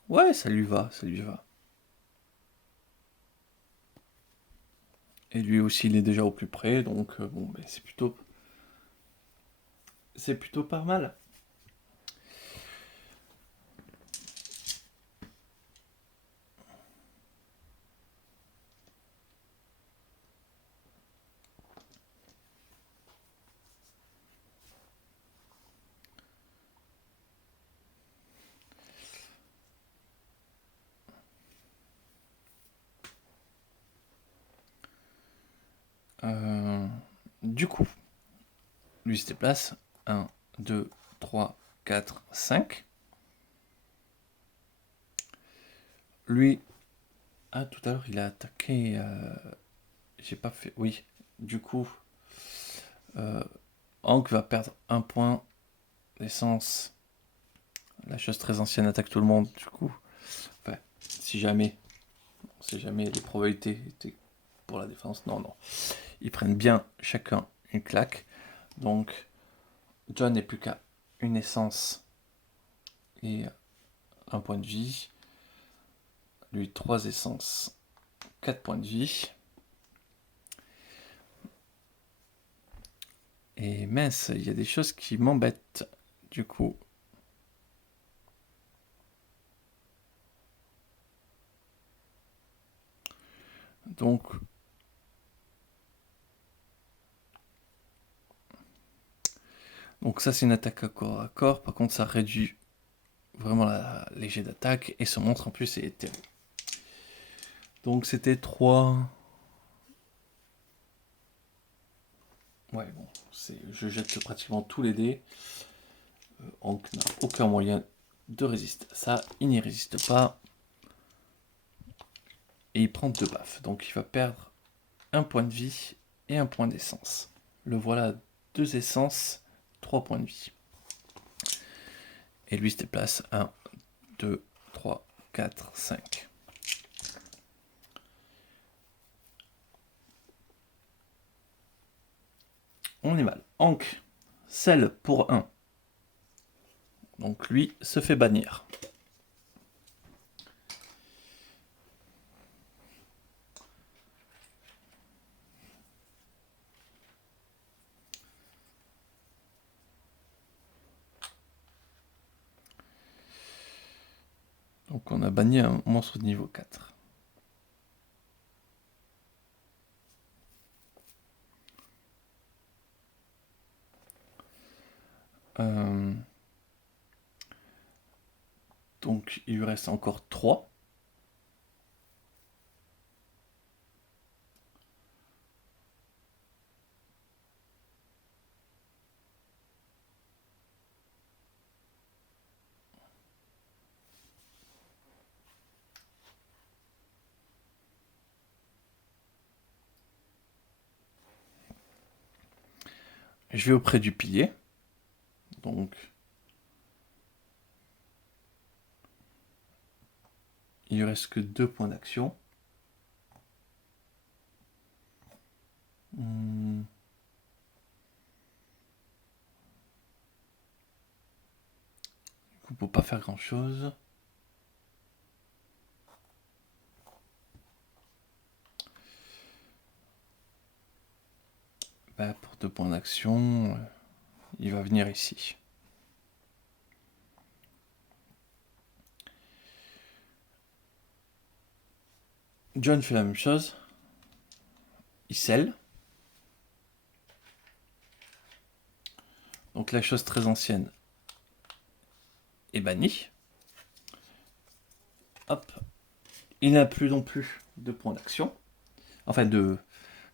Ouais, ça lui va, ça lui va. Et lui aussi, il est déjà au plus près, donc bon, ben, c'est plutôt pas mal. Du coup, lui se déplace. 1, 2, 3, 4, 5. Lui, ah, tout à l'heure, il a attaqué. J'ai pas fait. Oui, du coup, Hank va perdre un point d'essence. La chose très ancienne attaque tout le monde, du coup. Enfin, si jamais les probabilités étaient pour la défense. Non, non. Ils prennent bien chacun une claque. Donc, John n'est plus qu'à une essence et un point de vie. Lui, 3 essences, 4 points de vie. Et mince, il y a des choses qui m'embêtent, du coup. Donc ça, c'est une attaque à corps à corps. Par contre, ça réduit vraiment les jets d'attaque. Et ce monstre, en plus, est terrible. Donc c'était 3... Ouais, bon, je jette pratiquement tous les dés. Hank n'a aucun moyen de résister à ça. Il n'y résiste pas. Et il prend 2 baffes. Donc il va perdre un point de vie et un point d'essence. Le voilà, 2 essences, 3 points de vie. Et lui se déplace 1, 2, 3, 4, 5. On est mal. Hank, celle pour 1. Donc lui se fait bannir. Donc on a banni un monstre de niveau 4. Donc il lui reste encore 3. Je vais auprès du pilier. Donc il lui reste que 2 points d'action. Du coup, on peut pas faire grand chose. Bah, pour 2 points d'action, il va venir ici. John fait la même chose. Il scelle. Donc la chose très ancienne est bannie. Hop. Il n'a plus non plus de points d'action. Enfin,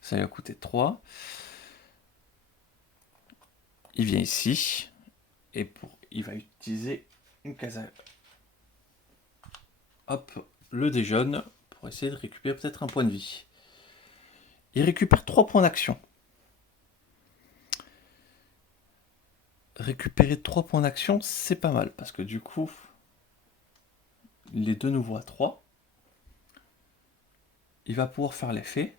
ça lui a coûté 3. Il vient ici. Et il va utiliser une case. Hop, le déjeune pour essayer de récupérer peut-être un point de vie. Il récupère 3 points d'action. Récupérer 3 points d'action, c'est pas mal. Parce que du coup, il est de nouveau à 3. Il va pouvoir faire l'effet.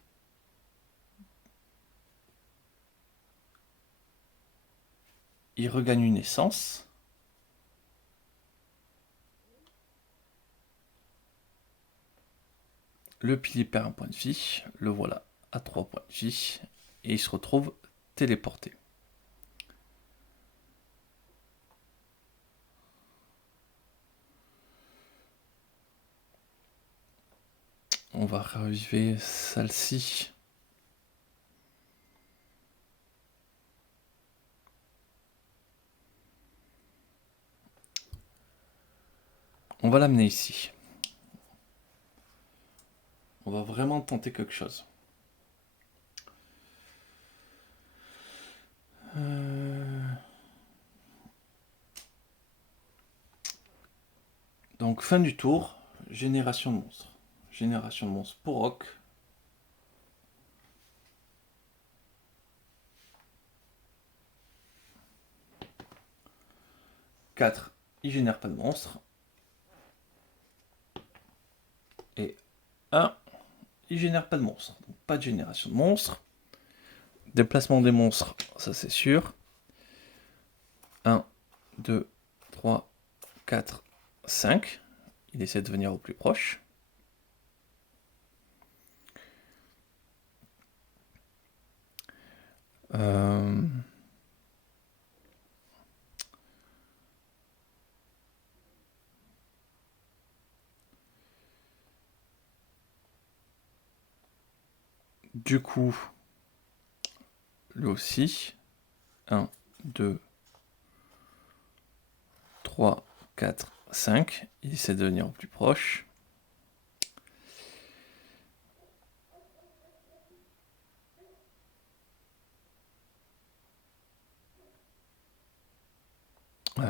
Il regagne une essence. Le pilier perd un point de vie. Le voilà à 3 points de vie. Et il se retrouve téléporté. On va reviver celle-ci. On va l'amener ici. On va vraiment tenter quelque chose. Donc fin du tour, génération de monstres. Génération de monstres pour Rock. 4, il génère pas de monstres. Et 1, il génère pas de monstres. Donc pas de génération de monstres. Déplacement des monstres, ça c'est sûr. 1, 2, 3, 4, 5. Il essaie de venir au plus proche. Du coup, lui aussi. 1, 2, 3, 4, 5. Il essaie de venir au plus proche.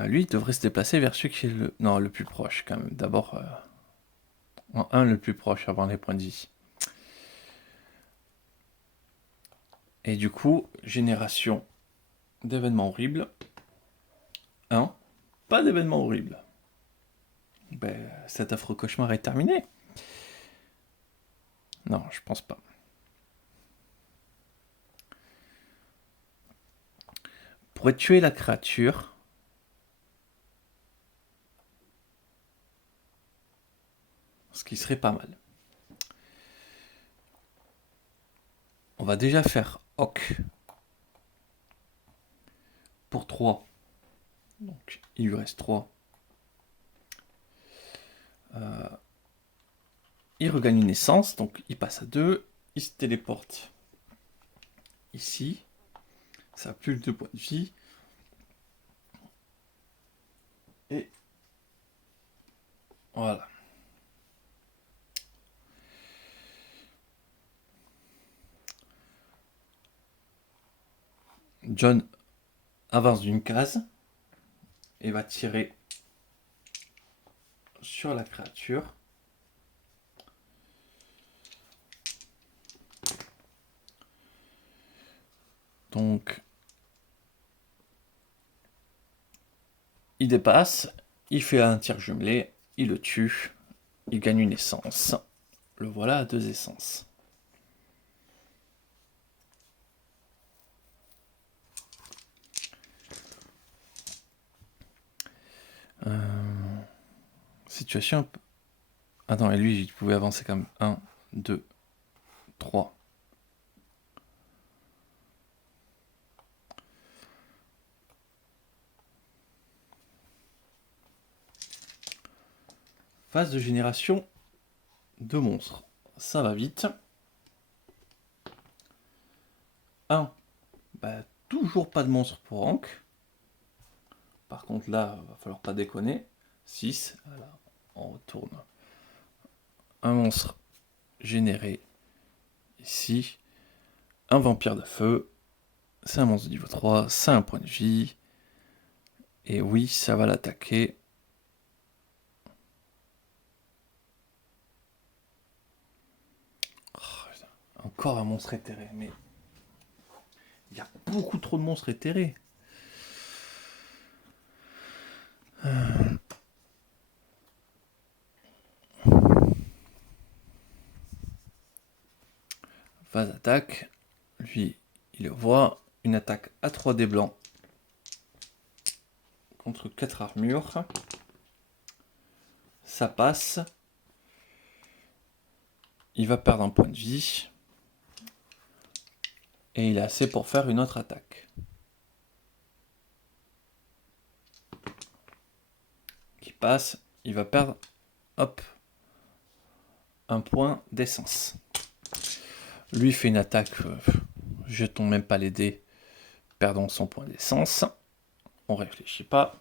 Lui, il devrait se déplacer vers celui qui est le plus proche, quand même. D'abord, en 1, le plus proche, avant les points de vie. Et du coup, génération d'événements horribles. 1. Pas d'événements horribles. Ben, cet affreux cauchemar est terminé. Non, je pense pas. Pour tuer la créature, ce qui serait pas mal. On va déjà faire Hoc pour 3. Donc il lui reste 3. Il regagne une essence, donc il passe à 2. Il se téléporte ici. Ça a plus de 2 points de vie. Et voilà. John avance d'une case et va tirer sur la créature. Donc, il dépasse, il fait un tir jumelé, il le tue, il gagne une essence. Le voilà à 2 essences. Situation un peu... Attends, et lui, il pouvait avancer comme 1, 2, 3. Phase de génération de monstres. Ça va vite. 1. Bah, toujours pas de monstre pour Hank. Par contre, là, va falloir pas déconner. 6. Voilà, on retourne. Un monstre généré ici. Un vampire de feu. C'est un monstre de niveau 3. C'est un point de vie. Et oui, ça va l'attaquer. Oh, encore un monstre éthéré, mais... Il y a beaucoup trop de monstres éthérés. Phase attaque. Lui, il le voit. Une attaque à 3D blanc. Contre 4 armures. Ça passe. Il va perdre un point de vie. Et il a assez pour faire une autre attaque. Qui passe. Il va perdre, hop, un point d'essence. Lui fait une attaque. Jetons même pas les dés. Perdons son point d'essence. On réfléchit pas.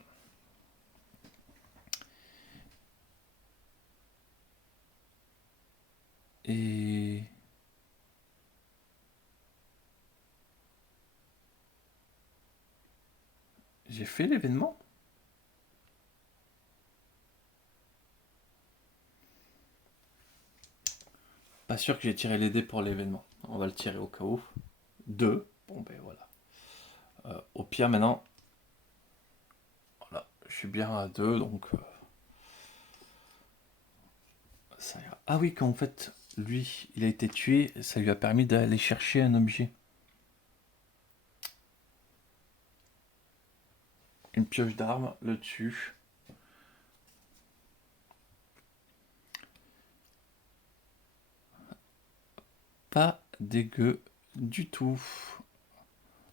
Et... J'ai fait l'événement. Pas sûr que j'ai tiré les dés pour l'événement. On va le tirer au cas où. 2. Bon ben voilà. Au pire maintenant. Voilà. Je suis bien à 2 donc... ça ira. Ah oui, qu'en fait, lui, il a été tué. Ça lui a permis d'aller chercher un objet. Une pioche d'armes, le tue. Pas dégueu du tout.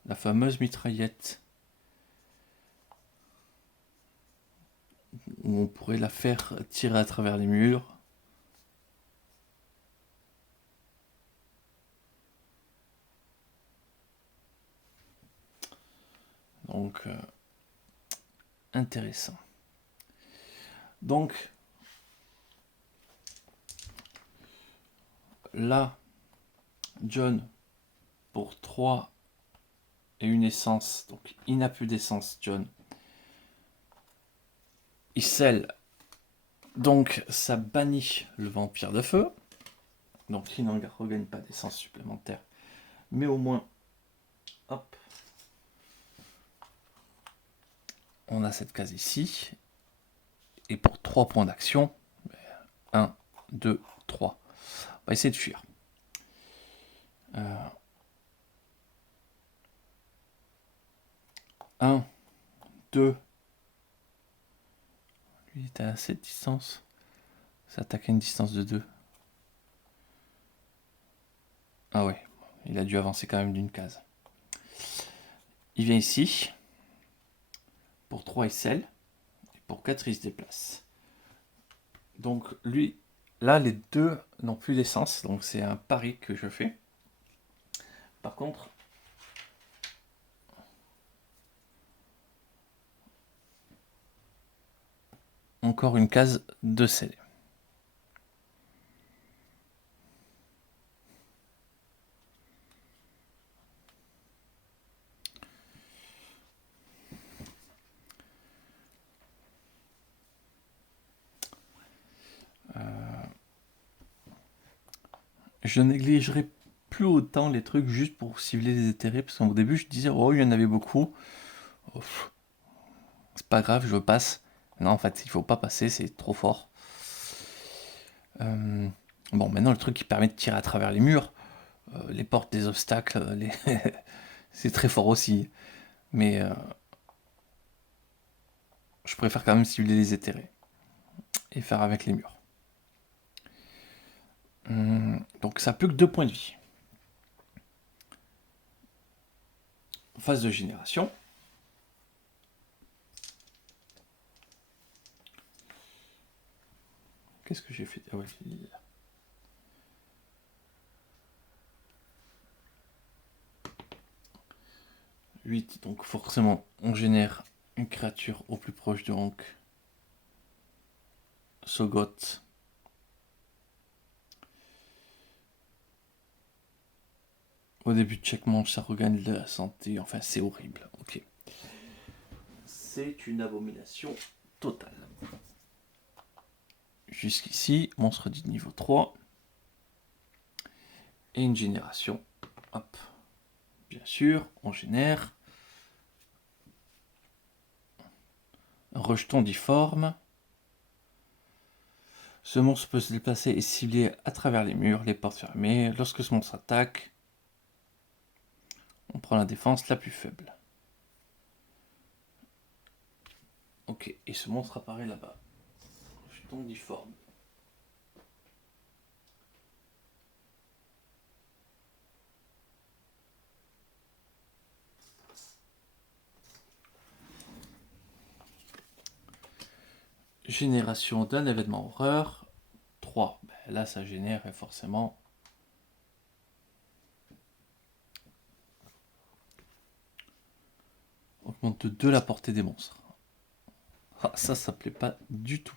La fameuse mitraillette. Où on pourrait la faire tirer à travers les murs. Donc, intéressant. Donc, là, John, pour 3 et une essence, donc il n'a plus d'essence, John. Il scelle, donc ça bannit le vampire de feu. Donc il n'en regagne pas d'essence supplémentaire. Mais au moins, hop, on a cette case ici. Et pour 3 points d'action, 1, 2, 3. On va essayer de fuir. 1, 2. Lui, il était à cette distance. Ça attaque à une distance de 2. Ah ouais, il a dû avancer quand même d'une case. Il vient ici. Pour 3, il scelle. Et pour 4, il se déplace. Donc lui, là, les deux n'ont plus d'essence. Donc c'est un pari que je fais. Par contre, encore une case de scellé. Je négligerai plus autant les trucs juste pour cibler les éthérés, parce qu'au début je disais oh il y en avait beaucoup, oh, c'est pas grave, je passe. Non, en fait il faut pas passer, c'est trop fort. Bon, maintenant le truc qui permet de tirer à travers les murs, les portes des obstacles, c'est très fort aussi, mais je préfère quand même cibler les éthérés et faire avec les murs. Donc ça n'a plus que 2 points de vie. Phase de génération. Qu'est-ce que j'ai fait? Ah ouais, 8, donc forcément on génère une créature au plus proche de Hank. Sogot. Au début de chaque manche, ça regagne de la santé. Enfin, c'est horrible. Ok. C'est une abomination totale. Jusqu'ici, monstre dit niveau 3. Et une génération. Hop. Bien sûr, on génère. Un rejeton difforme. Ce monstre peut se déplacer et cibler à travers les murs, les portes fermées. Lorsque ce monstre attaque, on prend la défense la plus faible. Ok, et ce monstre apparaît là-bas. Rejeton difforme. Génération d'un événement horreur. 3. Ben là, ça génère forcément. Augmente de 2 la portée des monstres. Ah, ça plaît pas du tout.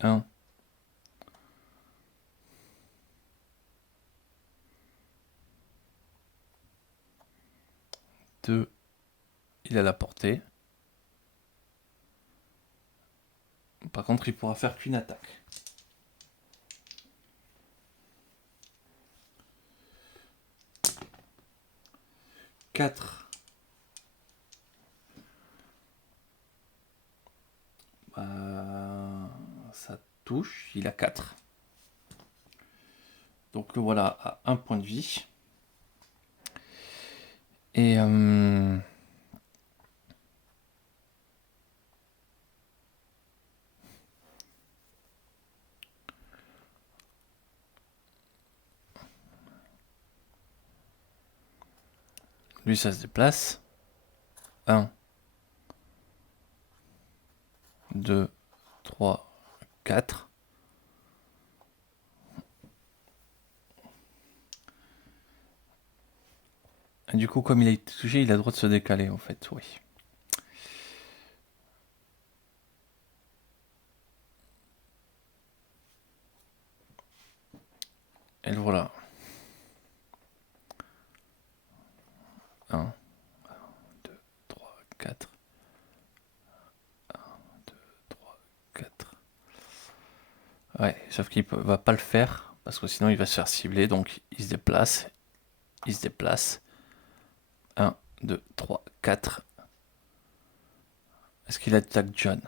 Un. 2. Il a la portée. Par contre, il pourra faire qu'une attaque. 4. Ça touche, il a 4. Donc le voilà à 1 point de vie. Et lui, ça se déplace. 1, 2, 3, 4. Et du coup, comme il a été touché, il a le droit de se décaler, en fait, oui. Et le voilà. 1, 2, 3, 4. 1, 2, 3, 4. Ouais, sauf qu'il va pas le faire, parce que sinon il va se faire cibler, donc il se déplace. Il se déplace. 1, 2, 3, 4. Est-ce qu'il attaque John?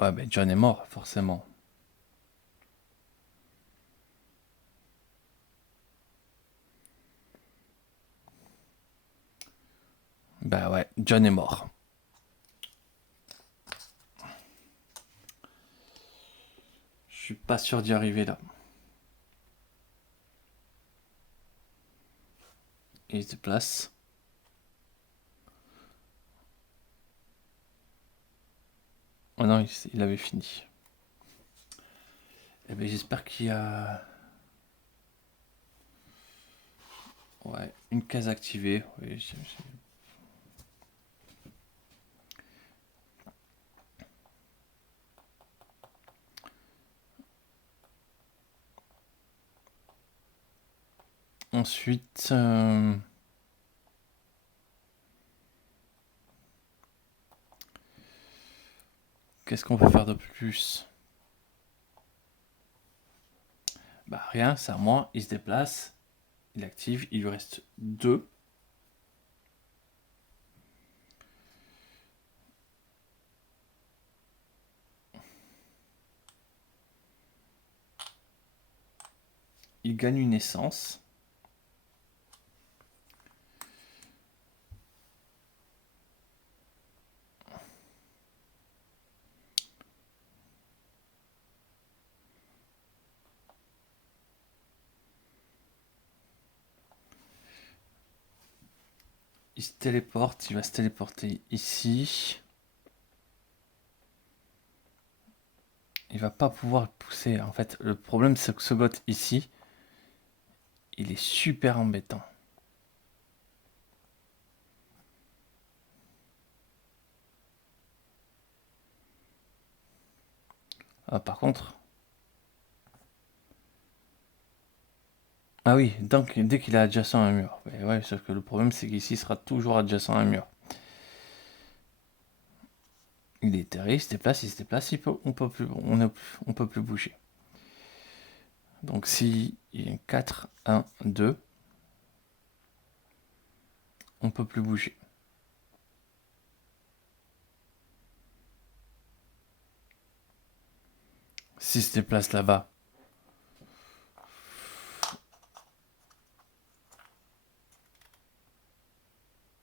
Ouais, mais John est mort, forcément. Bah ouais, John est mort. Je suis pas sûr d'y arriver là. Il se déplace. Oh non, il avait fini. Eh ben j'espère qu'il y a... Ouais, une case activée. Oui, Ensuite... Qu'est-ce qu'on peut faire de plus? Bah rien, c'est à moi. Il se déplace. Il active. Il lui reste 2. Il gagne une essence. Il se téléporte. Il va se téléporter ici. Il va pas pouvoir le pousser. En fait, le problème, c'est que ce bot ici, il est super embêtant. Ah, par contre... Ah oui, donc dès qu'il est adjacent à un mur. Mais ouais, sauf que le problème, c'est qu'ici, il sera toujours adjacent à un mur. Il est terré, il se déplace, on peut plus bouger. Donc si il y a 4, 1, 2, on peut plus bouger. S'il se déplace là-bas,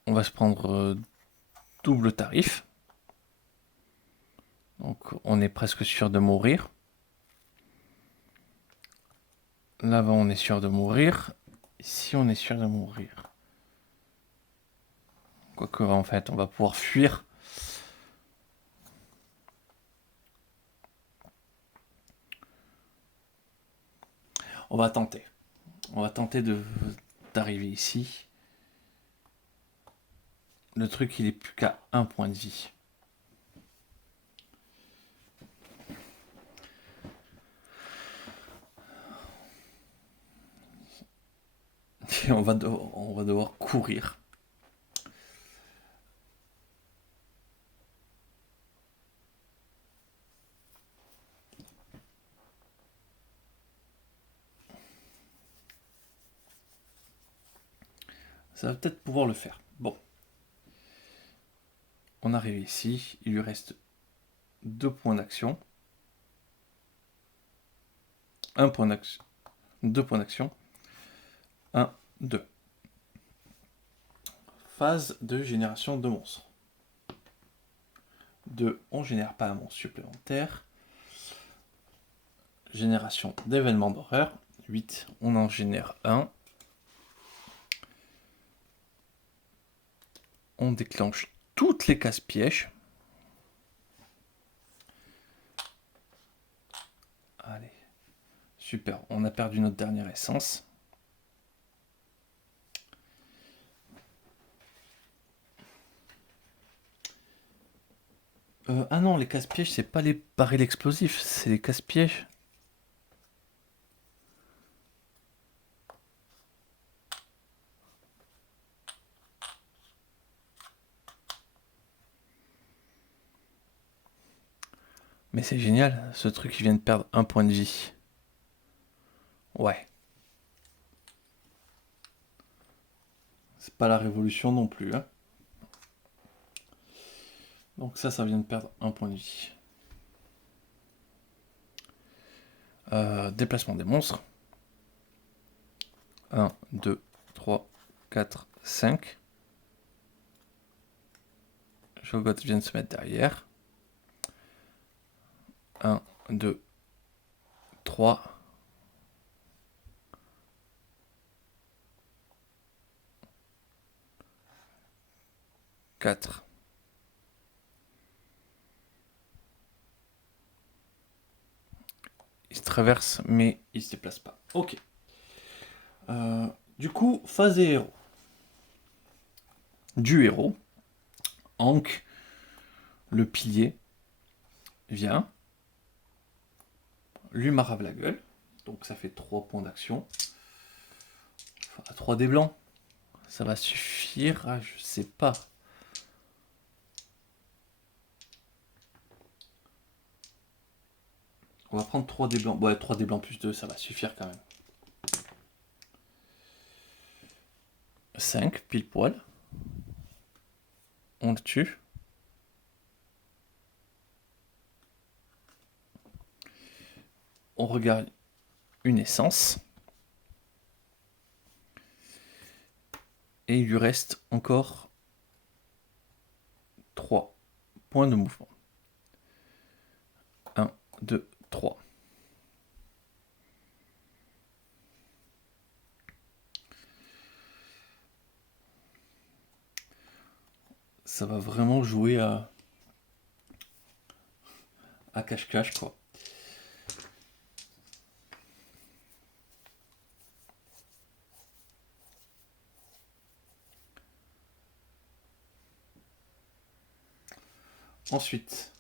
on va se prendre double tarif. Donc on est presque sûr de mourir. Là-bas, on est sûr de mourir. Ici, on est sûr de mourir. Quoique, en fait, on va pouvoir fuir. On va tenter. On va tenter d'arriver ici. Le truc, il est plus qu'à 1 point de vie. Et on va devoir courir. Ça va peut-être pouvoir le faire. Bon. On arrive ici. Il lui reste 2 points d'action. 1 point d'action. 2 points d'action. 1, 2. Phase de génération de monstres. 2, on génère pas un monstre supplémentaire. Génération d'événements d'horreur. 8, on en génère un. On déclenche toutes les cases pièges. Super, on a perdu notre dernière essence. Ah non, les casse-pièges, c'est pas les barils explosifs, c'est les casse-pièges. Mais c'est génial, ce truc, il vient de perdre un point de vie. Ouais. C'est pas la révolution non plus, hein. Donc ça vient de perdre un point de vie. Déplacement des monstres. 1, 2, 3, 4, 5. Cho'Gath vient de se mettre derrière. 1, 2, 3. 4. Il se traverse, mais il se déplace pas. Ok. Du coup, phase des héros. Du héros. Ankh, le pilier, vient. Lui marave la gueule. Donc ça fait 3 points d'action. Enfin, 3 dés blancs. Ça va suffire. Ah, je sais pas. On va prendre 3 dés blancs. Ouais, 3 dés blancs plus 2, ça va suffire quand même. 5, pile poil. On le tue. On regarde une essence. Et il lui reste encore 3 points de mouvement. 1, 2, 3. Ça va vraiment jouer à cache-cache, quoi. Ensuite,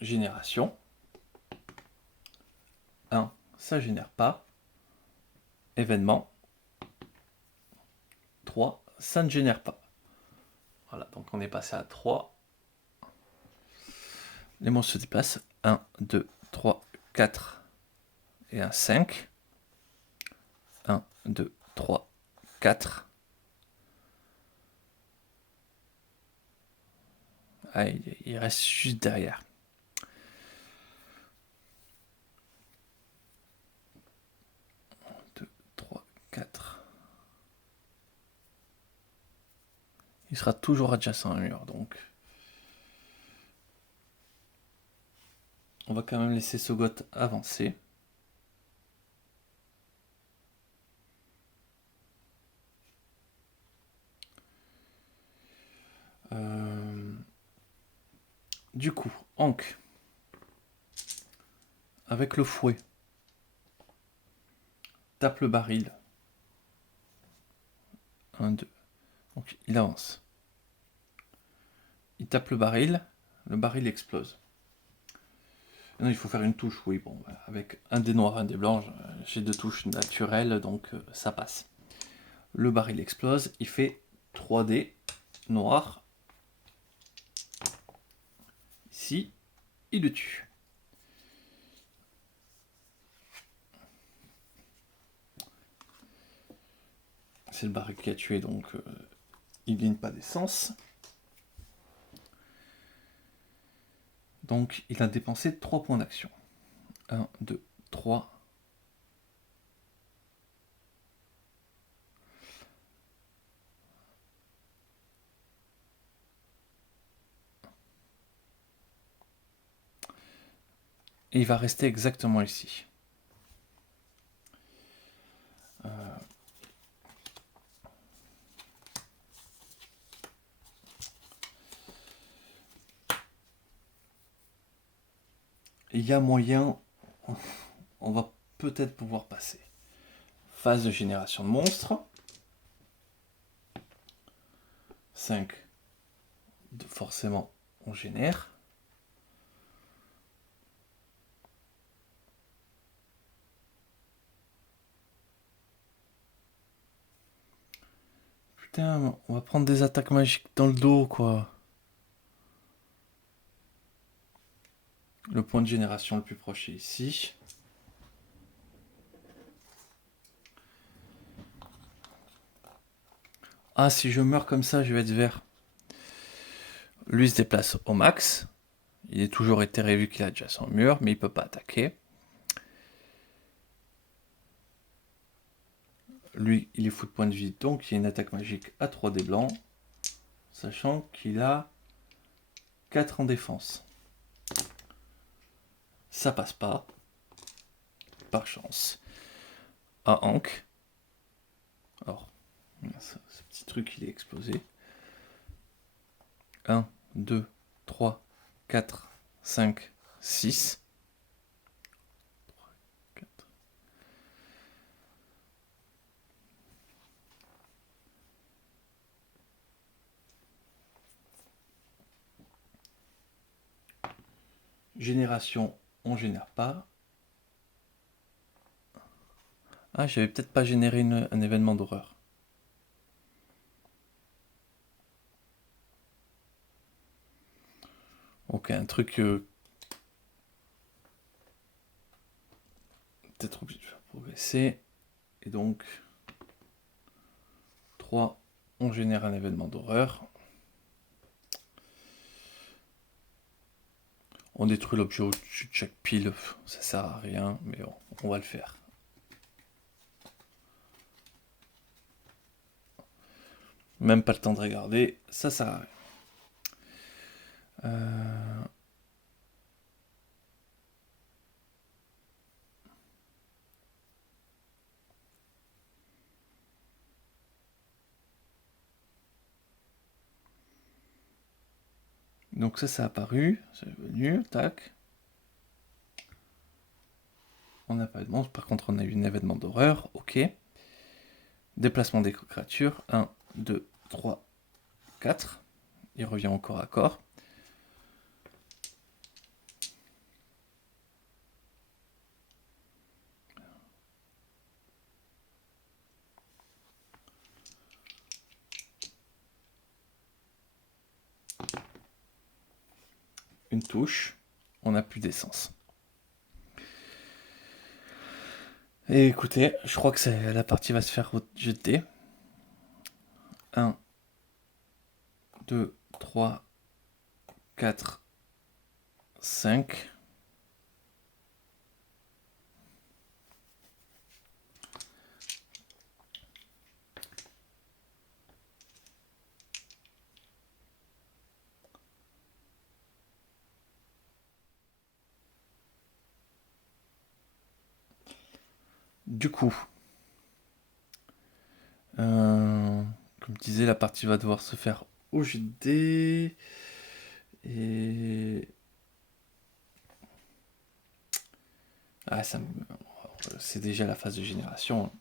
génération. 1, ça génère pas. Événement. 3, ça ne génère pas. Voilà, donc on est passé à 3. Les monstres se déplacent. 1, 2, 3, 4 et un 5. 1, 2, 3, 4. Ah, il reste juste derrière. Deux, 3, 4. Il sera toujours adjacent à un mur, donc. On va quand même laisser Cho'Gath avancer. Du coup, Ankh, avec le fouet, tape le baril. 1, 2. Donc il avance. Il tape le baril explose. Non, il faut faire une touche, oui, bon, avec un dé noir, un dé blanc, j'ai 2 touches naturelles, donc ça passe. Le baril explose, il fait 3 dés noirs. Ici, il le tue. C'est le baril qui a tué, donc il gagne pas d'essence. Donc il a dépensé 3 points d'action. 1, 2, 3. Et il va rester exactement ici. Il y a moyen, on va peut-être pouvoir passer. Phase de génération de monstres. 5. Forcément, on génère. Putain, on va prendre des attaques magiques dans le dos, quoi. Le point de génération le plus proche est ici. Ah, si je meurs comme ça, je vais être vert. Lui se déplace au max. Il est toujours éthéré vu qu'il a déjà son mur, mais il peut pas attaquer. Lui, il est fou de points de vie, donc il y a une attaque magique à 3 dés blancs. Sachant qu'il a 4 en défense. Ça passe pas. Par chance. À Hank. Alors, ce petit truc, il est explosé. 1, 2, 3, 4, 5, 6. 4. Génération, on génère pas. Ah, j'avais peut-être pas généré un événement d'horreur. Ok, un truc peut-être obligé de faire progresser. Et donc, 3, on génère un événement d'horreur. On détruit l'objet au-dessus de chaque pile. Ça sert à rien, mais on va le faire. Même pas le temps de regarder, ça sert à rien. Donc ça a apparu, c'est venu, tac. On n'a pas eu de monstre, par contre on a eu un événement d'horreur, ok. Déplacement des créatures, 1, 2, 3, 4. Il revient au corps à corps. Une touche, on n'a plus d'essence. Et écoutez, je crois que la partie va se faire jeter. 1, 2, 3, 4, 5. Du coup, comme je disais, la partie va devoir se faire au jet de dés. Et... Ah, c'est déjà la phase de génération.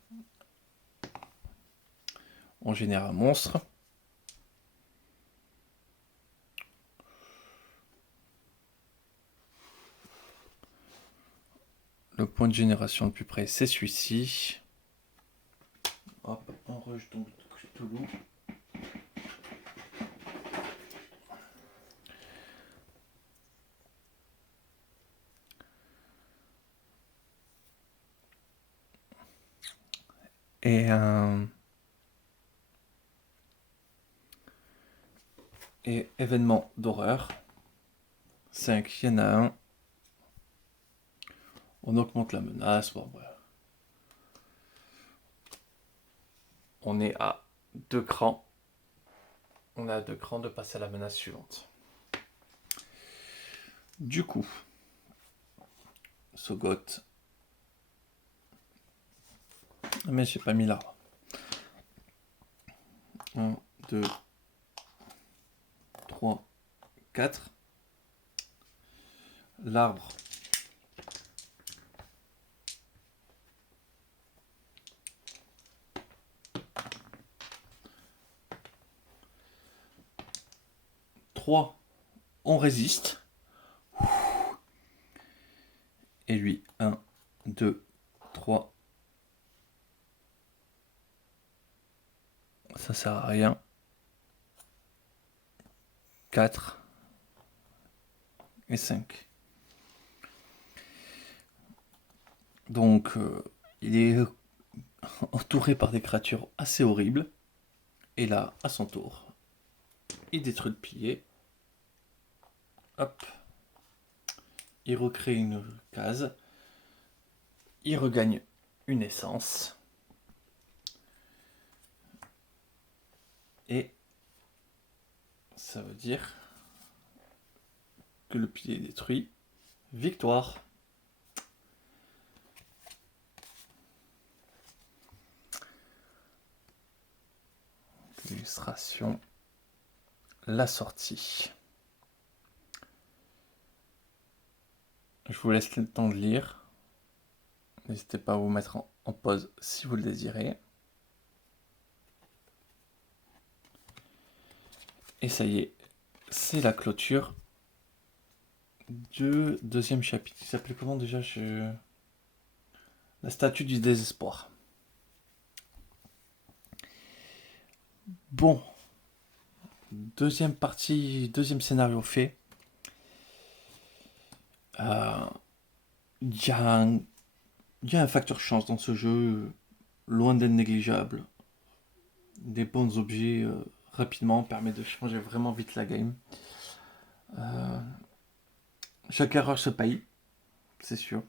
On génère un monstre. Le point de génération le plus près, c'est celui-ci. Hop, on rush donc Cthulhu. Et événement d'horreur. 5, il y en a un. On augmente la menace. Bon, voilà. On est à 2 crans. On est à 2 crans de passer à la menace suivante. Du coup, Sogot. Mais j'ai pas mis l'arbre. 1, 2, 3, 4. L'arbre 3, on résiste. Et lui, 1, 2, 3. Ça sert à rien. 4 et 5. Donc, il est entouré par des créatures assez horribles. Et là, à son tour, il détruit le pilier. Hop. Il recrée une case. Il regagne une essence. Et ça veut dire que le pilier est détruit. Victoire. Illustration. La sortie. Je vous laisse le temps de lire. N'hésitez pas à vous mettre en pause si vous le désirez. Et ça y est, c'est la clôture du deuxième chapitre. Il s'appelait comment déjà La statue du désespoir. Bon. Deuxième partie, deuxième scénario fait. Il y a un facteur chance dans ce jeu, loin d'être négligeable. Des bons objets rapidement permet de changer vraiment vite la game. Chaque erreur se paye, c'est sûr.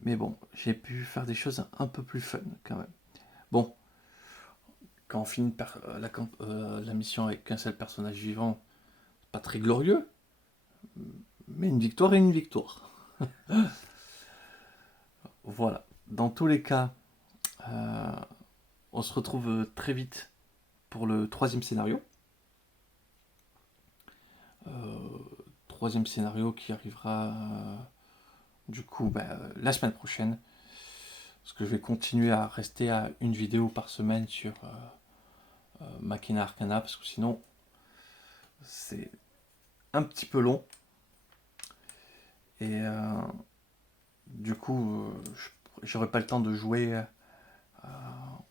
Mais bon, j'ai pu faire des choses un peu plus fun quand même. Bon, quand on finit la mission avec qu'un seul personnage vivant, pas très glorieux, mais une victoire est une victoire. Voilà, dans tous les cas, on se retrouve très vite pour le troisième scénario. Troisième scénario qui arrivera du coup la semaine prochaine. Parce que je vais continuer à rester à une vidéo par semaine sur Machina Arcana, parce que sinon c'est un petit peu long. Et du coup, j'aurai pas le temps de jouer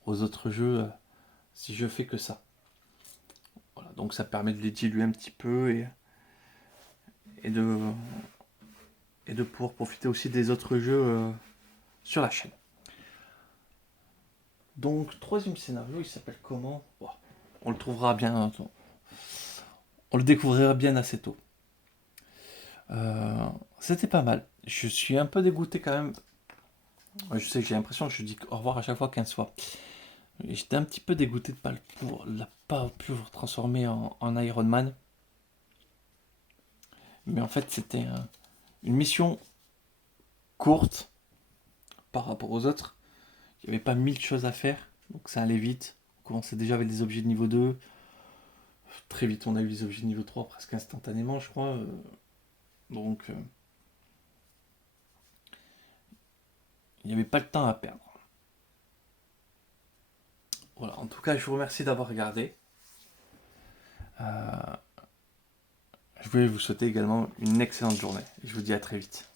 aux autres jeux si je fais que ça. Voilà, donc ça permet de les diluer un petit peu et de pouvoir profiter aussi des autres jeux sur la chaîne. Donc, troisième scénario, il s'appelle comment ? On le trouvera bien, on le découvrira bien assez tôt. C'était pas mal. Je suis un peu dégoûté quand même. Je sais que j'ai l'impression que je dis au revoir à chaque fois 15 fois. J'étais un petit peu dégoûté de ne pas pu vous transformer en Iron Man. Mais en fait, c'était une mission courte par rapport aux autres. Il n'y avait pas 1000 choses à faire, donc ça allait vite. On commençait déjà avec des objets de niveau 2. Très vite, on a eu les objets de niveau 3 presque instantanément, je crois. Donc, il n'y avait pas le temps à perdre. Voilà, en tout cas, je vous remercie d'avoir regardé. Je voulais vous souhaiter également une excellente journée. Je vous dis à très vite.